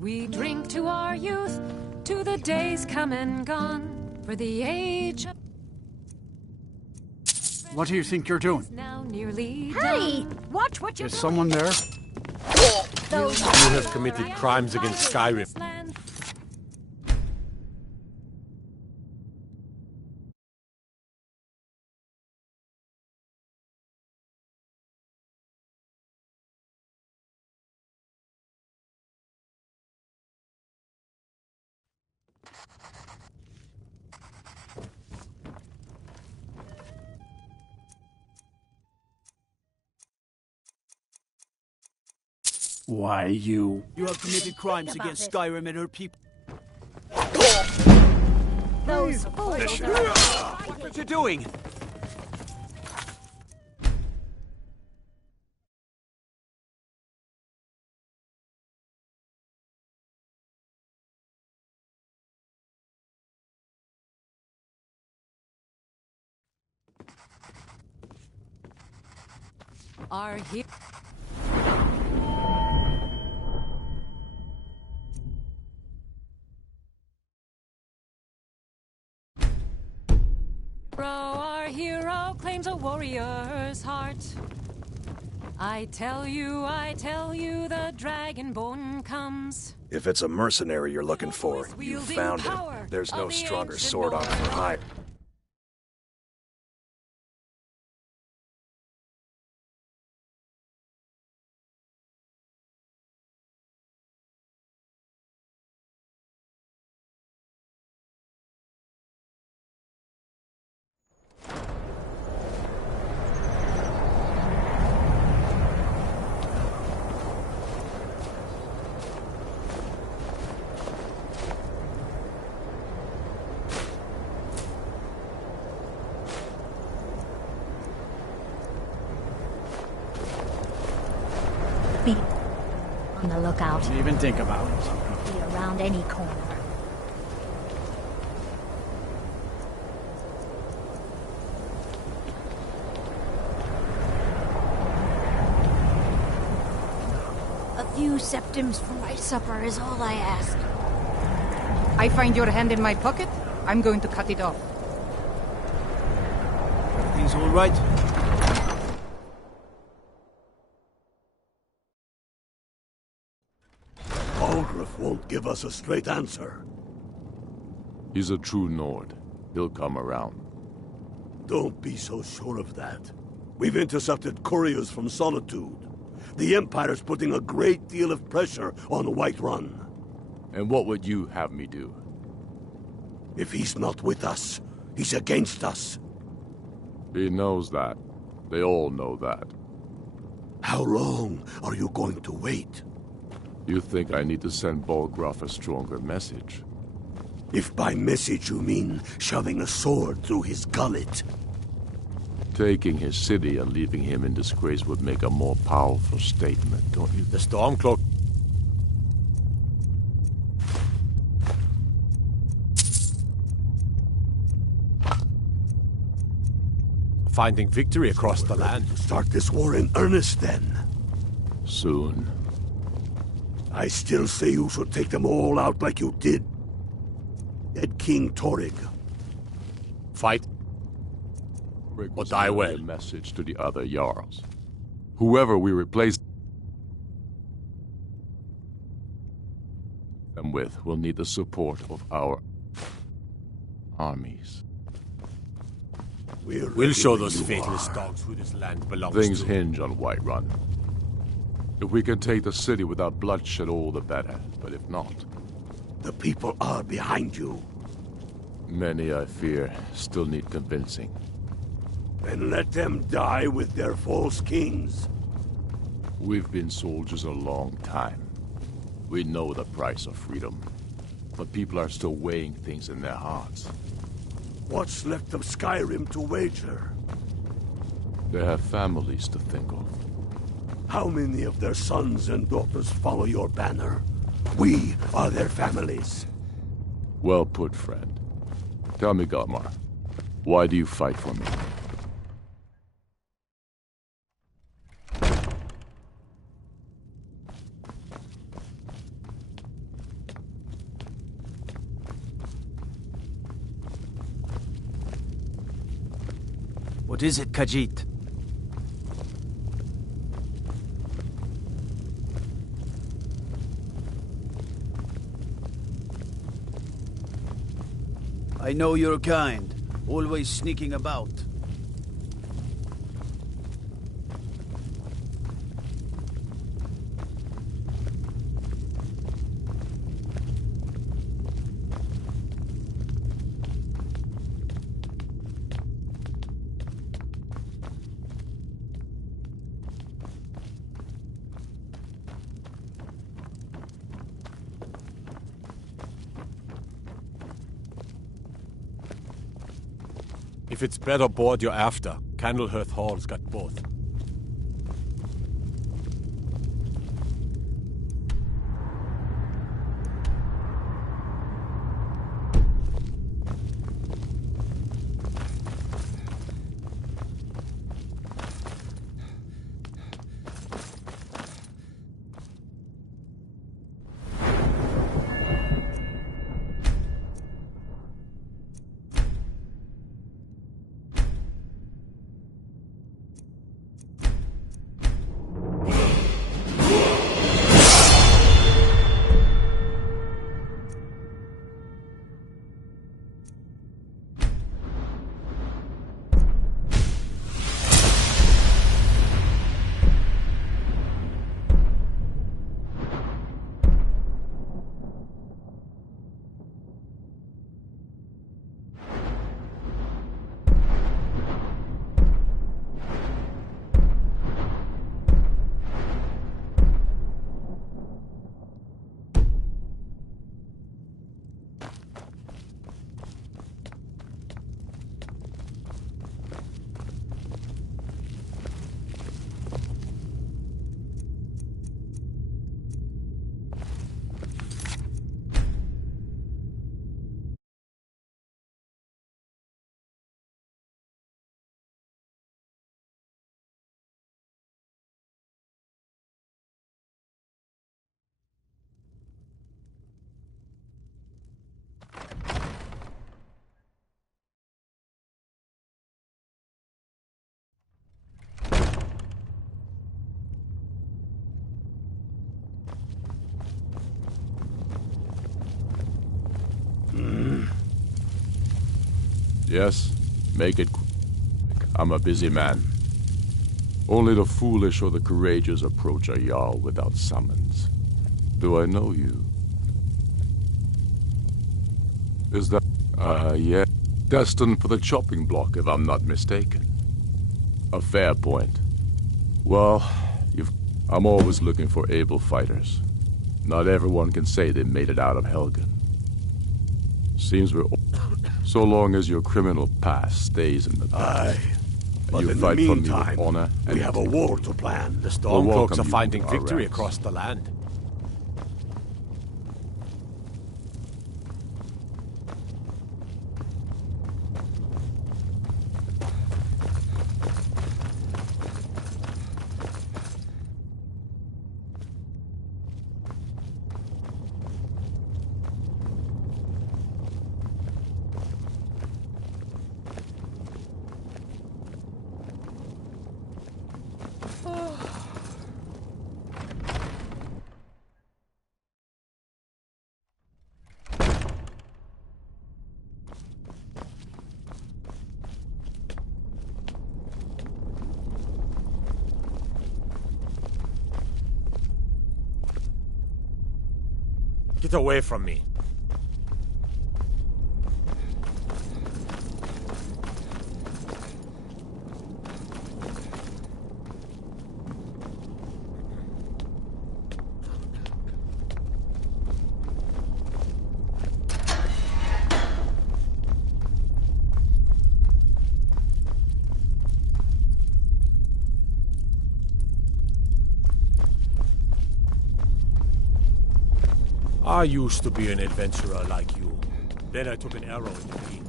We drink to our youth, to the days come and gone, for the age of... What do you think you're doing? Now nearly Hey! Watch what you're Is someone there? You have committed crimes against Skyrim. Why, you... You have committed crimes against Skyrim and her people. Those fools. What are you doing? Are here. Our hero claims a warrior's heart. I tell you, the Dragonborn comes. If it's a mercenary you're looking for, you found him. There's no stronger sword arm for hire. Be on the lookout. Didn't even think about it. Be around any corner. A few septims for my supper is all I ask. I find your hand in my pocket, I'm going to cut it off. Everything's all right? Sjf won't give us a straight answer. He's a true Nord. He'll come around. Don't be so sure of that. We've intercepted couriers from Solitude. The Empire's putting a great deal of pressure on Whiterun. And what would you have me do? If he's not with us, he's against us. He knows that. They all know that. How long are you going to wait? You think I need to send Bolgraf a stronger message? If by message you mean shoving a sword through his gullet. Taking his city and leaving him in disgrace would make a more powerful statement, don't you? The Stormcloak. Finding victory across the land. Start this war in earnest, then. Soon. I still say you should take them all out like you did at King Torrig. Fight. Or die well. A message to the other Jarls. Whoever we replace them with will need the support of our armies. We'll show those faithless dogs who this land belongs Things to. hinge on Whiterun. If we can take the city without bloodshed, all the better. But if not... The people are behind you. Many, I fear, still need convincing. Then let them die with their false kings. We've been soldiers a long time. We know the price of freedom. But people are still weighing things in their hearts. What's left of Skyrim to wager? They have families to think of. How many of their sons and daughters follow your banner? We are their families. Well put, friend. Tell me, Galmar, why do you fight for me? What is it, Khajiit? I know your kind, always sneaking about. If it's bed or board you're after, Candlehearth Hall's got both. Yes, make it quick. I'm a busy man. Only the foolish or the courageous approach a Jarl without summons. Do I know you? Is that... yeah. Destined for the chopping block, if I'm not mistaken. A fair point. Well, I'm always looking for able fighters. Not everyone can say they made it out of Helgen. Seems we're... So long as your criminal past stays in the past. Aye. But You in the fight for me with meantime, honor we have a war to plan. The Stormcloaks welcome are you finding to our victory ranks. across the land. Get away from me. I used to be an adventurer like you. Then I took an arrow in the knee.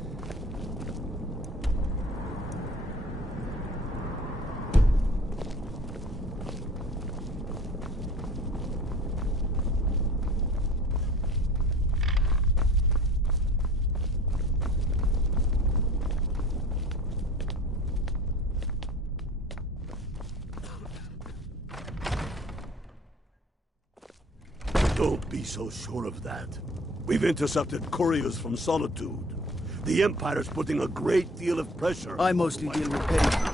Don't be so sure of that. We've intercepted couriers from Solitude. The Empire's putting a great deal of pressure. I mostly deal with petty.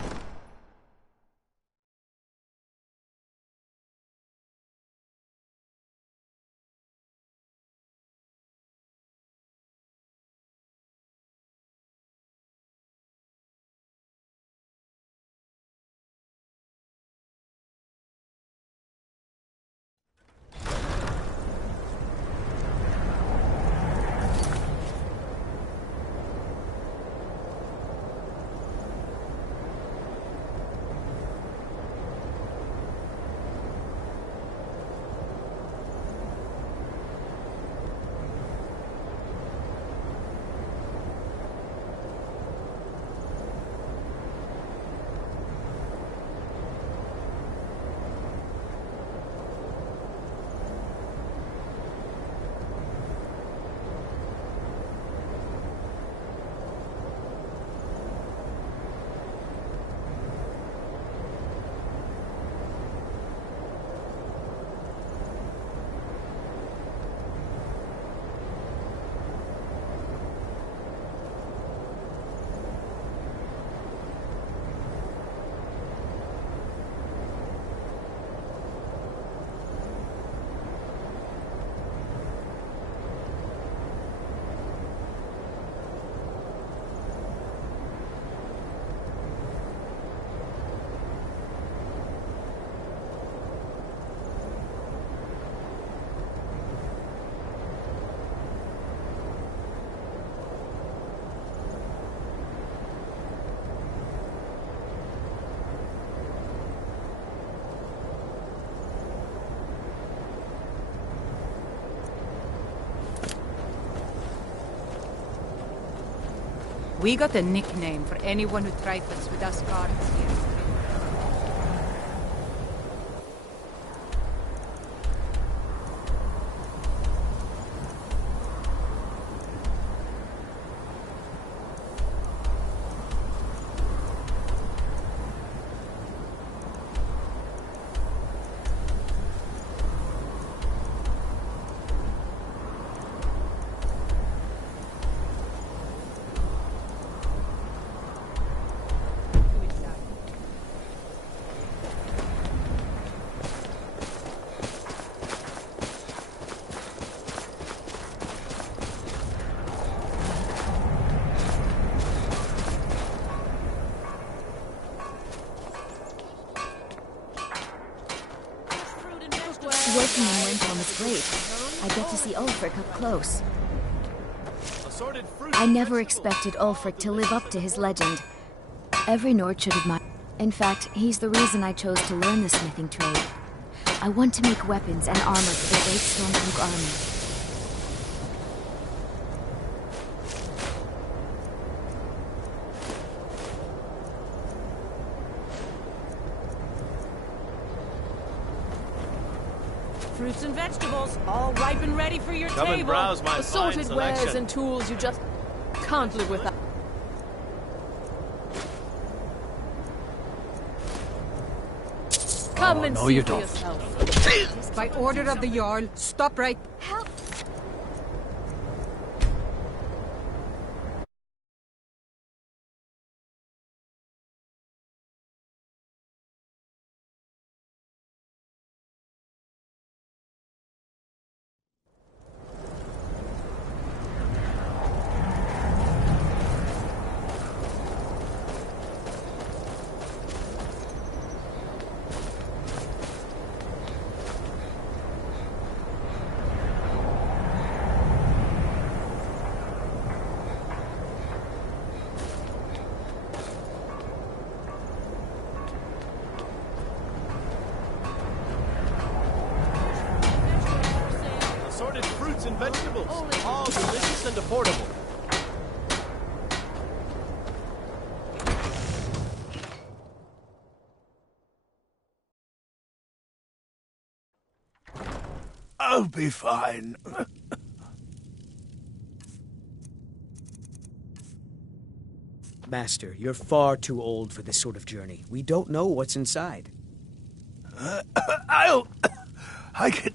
We got a nickname for anyone who trifles with us guards here. great. I get to see Ulfric up close. I never expected Ulfric to live up to his legend. Every Nord should admire. In fact, he's the reason I chose to learn the smithing trade. I want to make weapons and armor for the great Stormcloak army. Fruits and vegetables, all ripe and ready for your Come table. and browse my Assorted fine wares selection. and tools you just can't live without. Come and no, see you for don't. yourself. By order of the Jarl, stop right. Help! Assorted fruits and vegetables, all delicious and affordable. I'll be fine. Master, you're far too old for this sort of journey. We don't know what's inside. I can...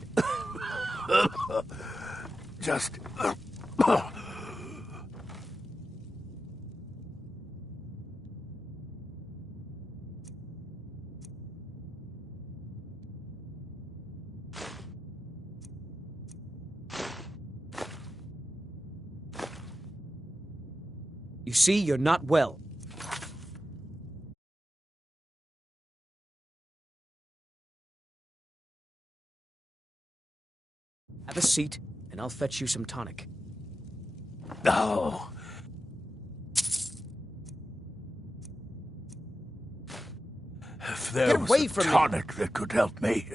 just... You see, you're not well. Have a seat, and I'll fetch you some tonic. No. If there Get was away a from me. tonic that could help me,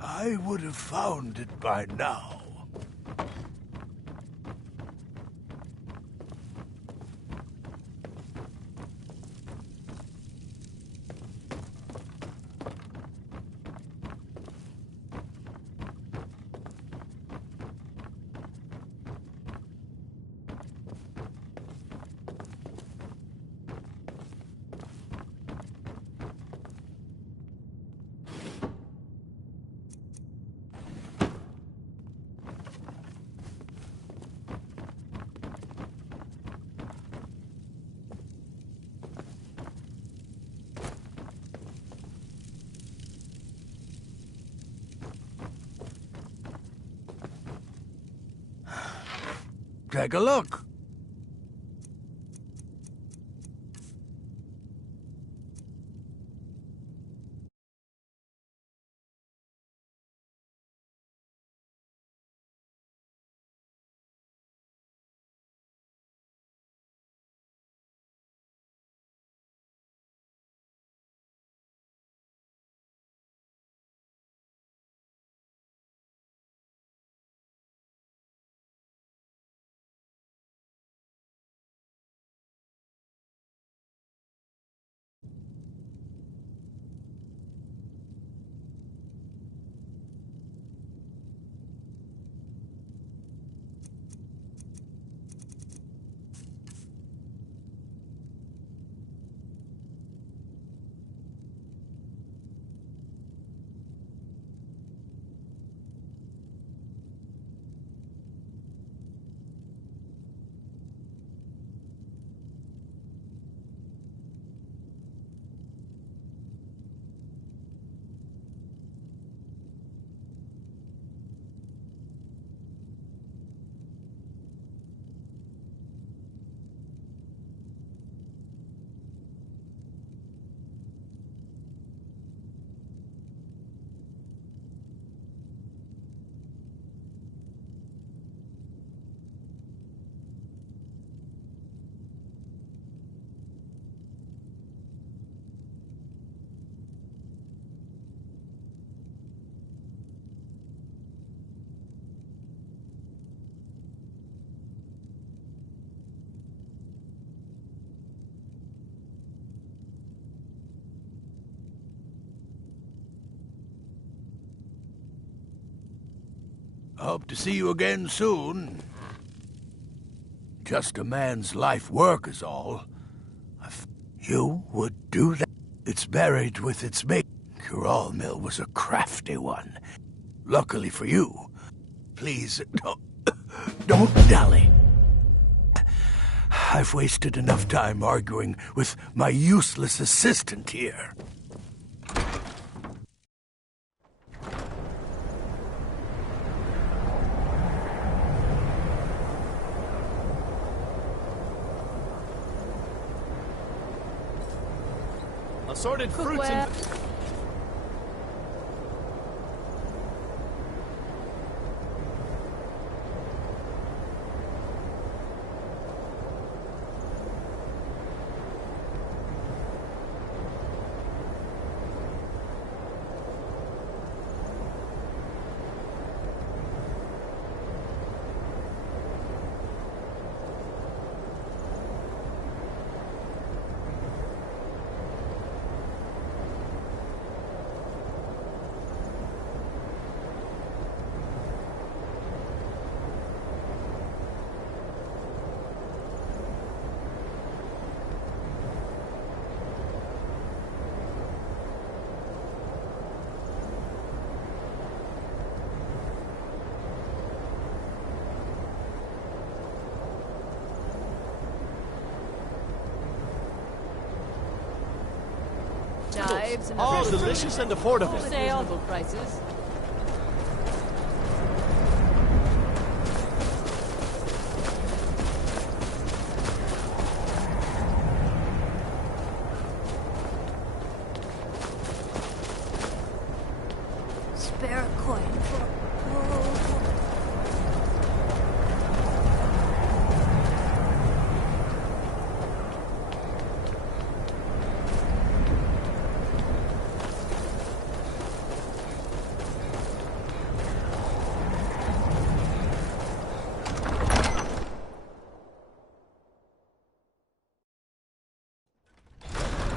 I would have found it by now. Take a look. Hope to see you again soon. Just a man's life work is all. You would do that? It's buried with its mate. Your all-mill was a crafty one. Luckily for you. Please, don't dally. I've wasted enough time arguing with my useless assistant here. Assorted fruits and... Knives and all delicious and affordable. Reasonable prices. Spare a coin for...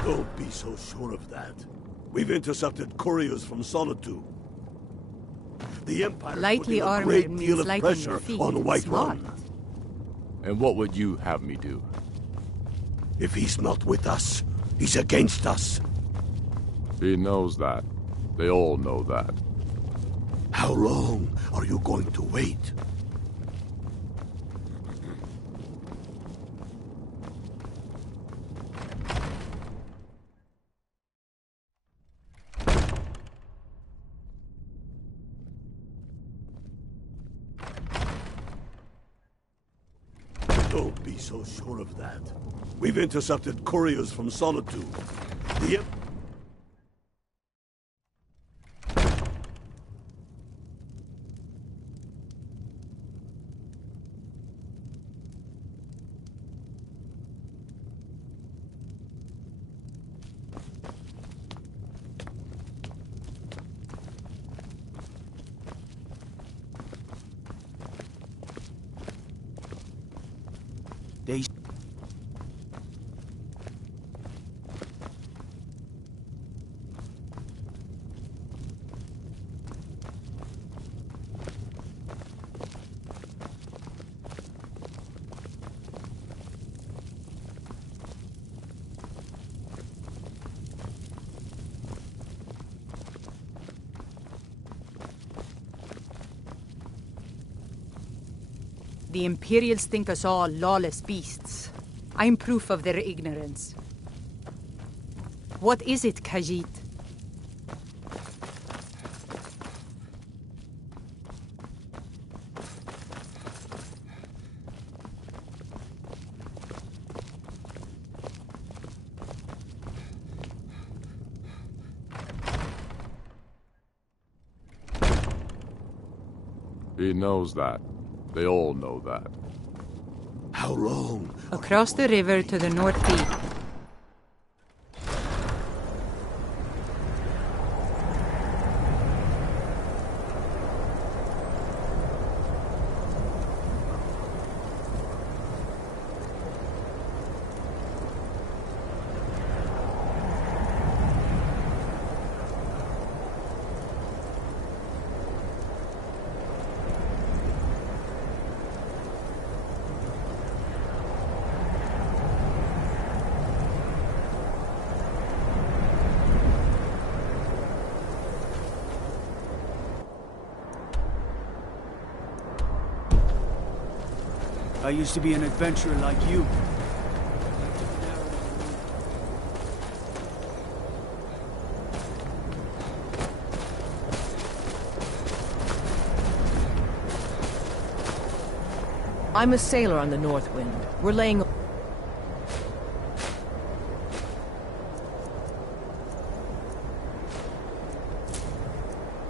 Don't be so sure of that. We've intercepted couriers from Solitude. The Empire Lightly putting a armored great means deal of light on pressure your feet. on White Smart. One. And what would you have me do? If he's not with us, he's against us. He knows that. They all know that. How long are you going to wait? Don't be so sure of that. We've intercepted couriers from Solitude. The They... The Imperials think us all lawless beasts. I'm proof of their ignorance. What is it, Khajiit? He knows that. They all know that. How long? Across the river to the northeast. I used to be an adventurer like you. I'm a sailor on the North Wind. We're laying...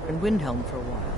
in Windhelm for a while.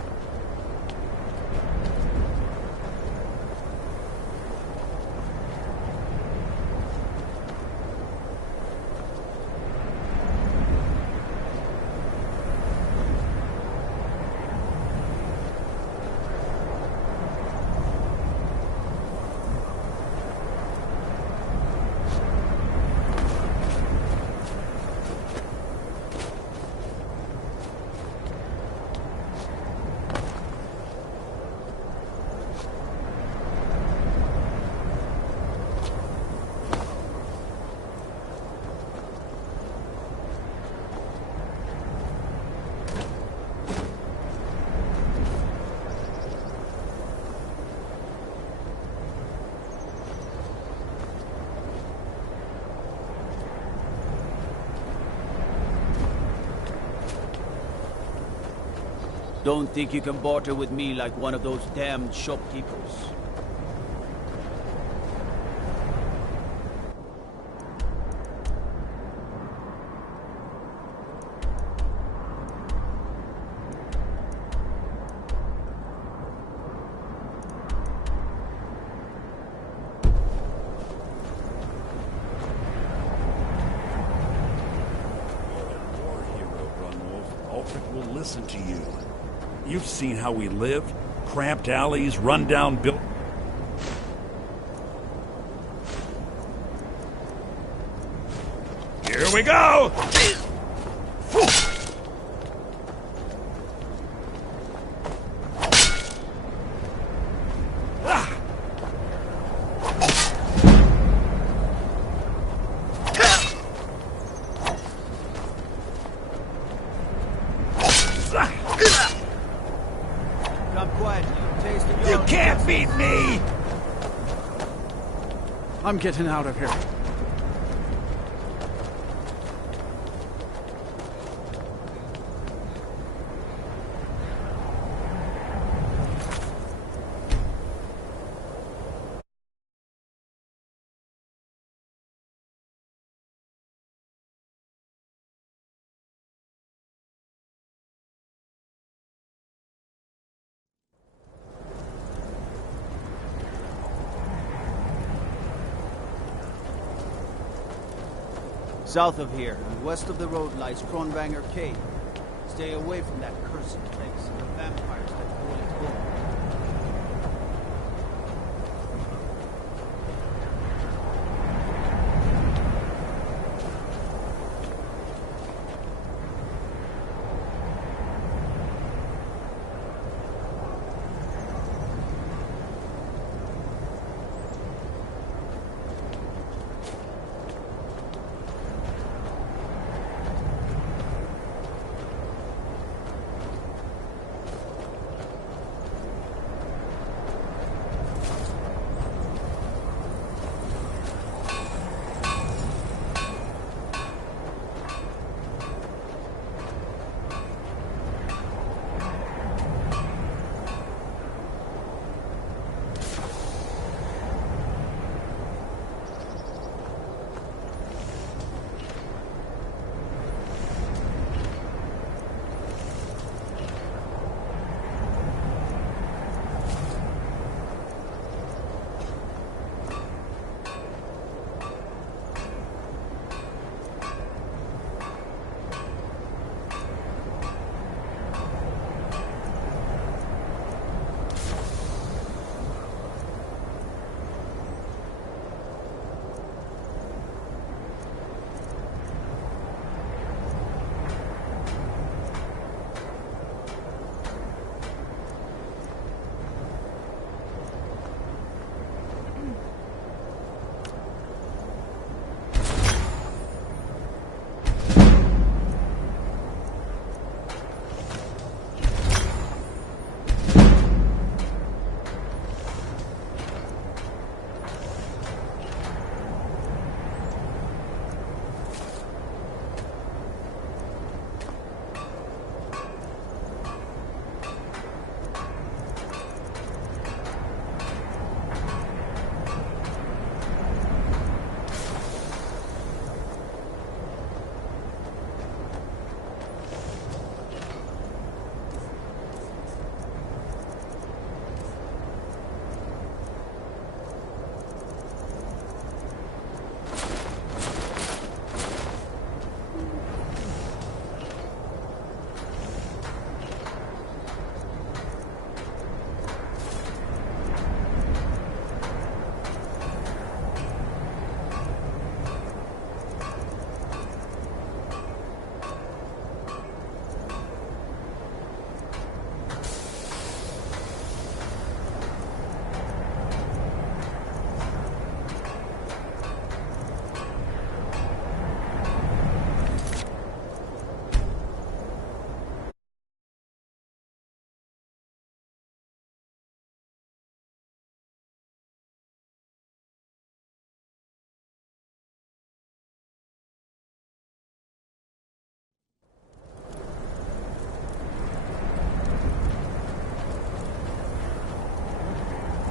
Don't think you can barter with me like one of those damned shopkeepers. Listen to you. You've seen how we live. Cramped alleys, run-down build... Here we go! I'm getting out of here. South of here, and west of the road lies Kronbanger Cave. Stay away from that cursed place. The vampires that call it home.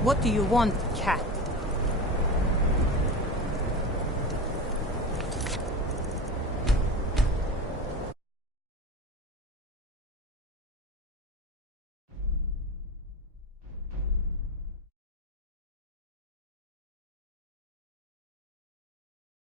What do you want, cat?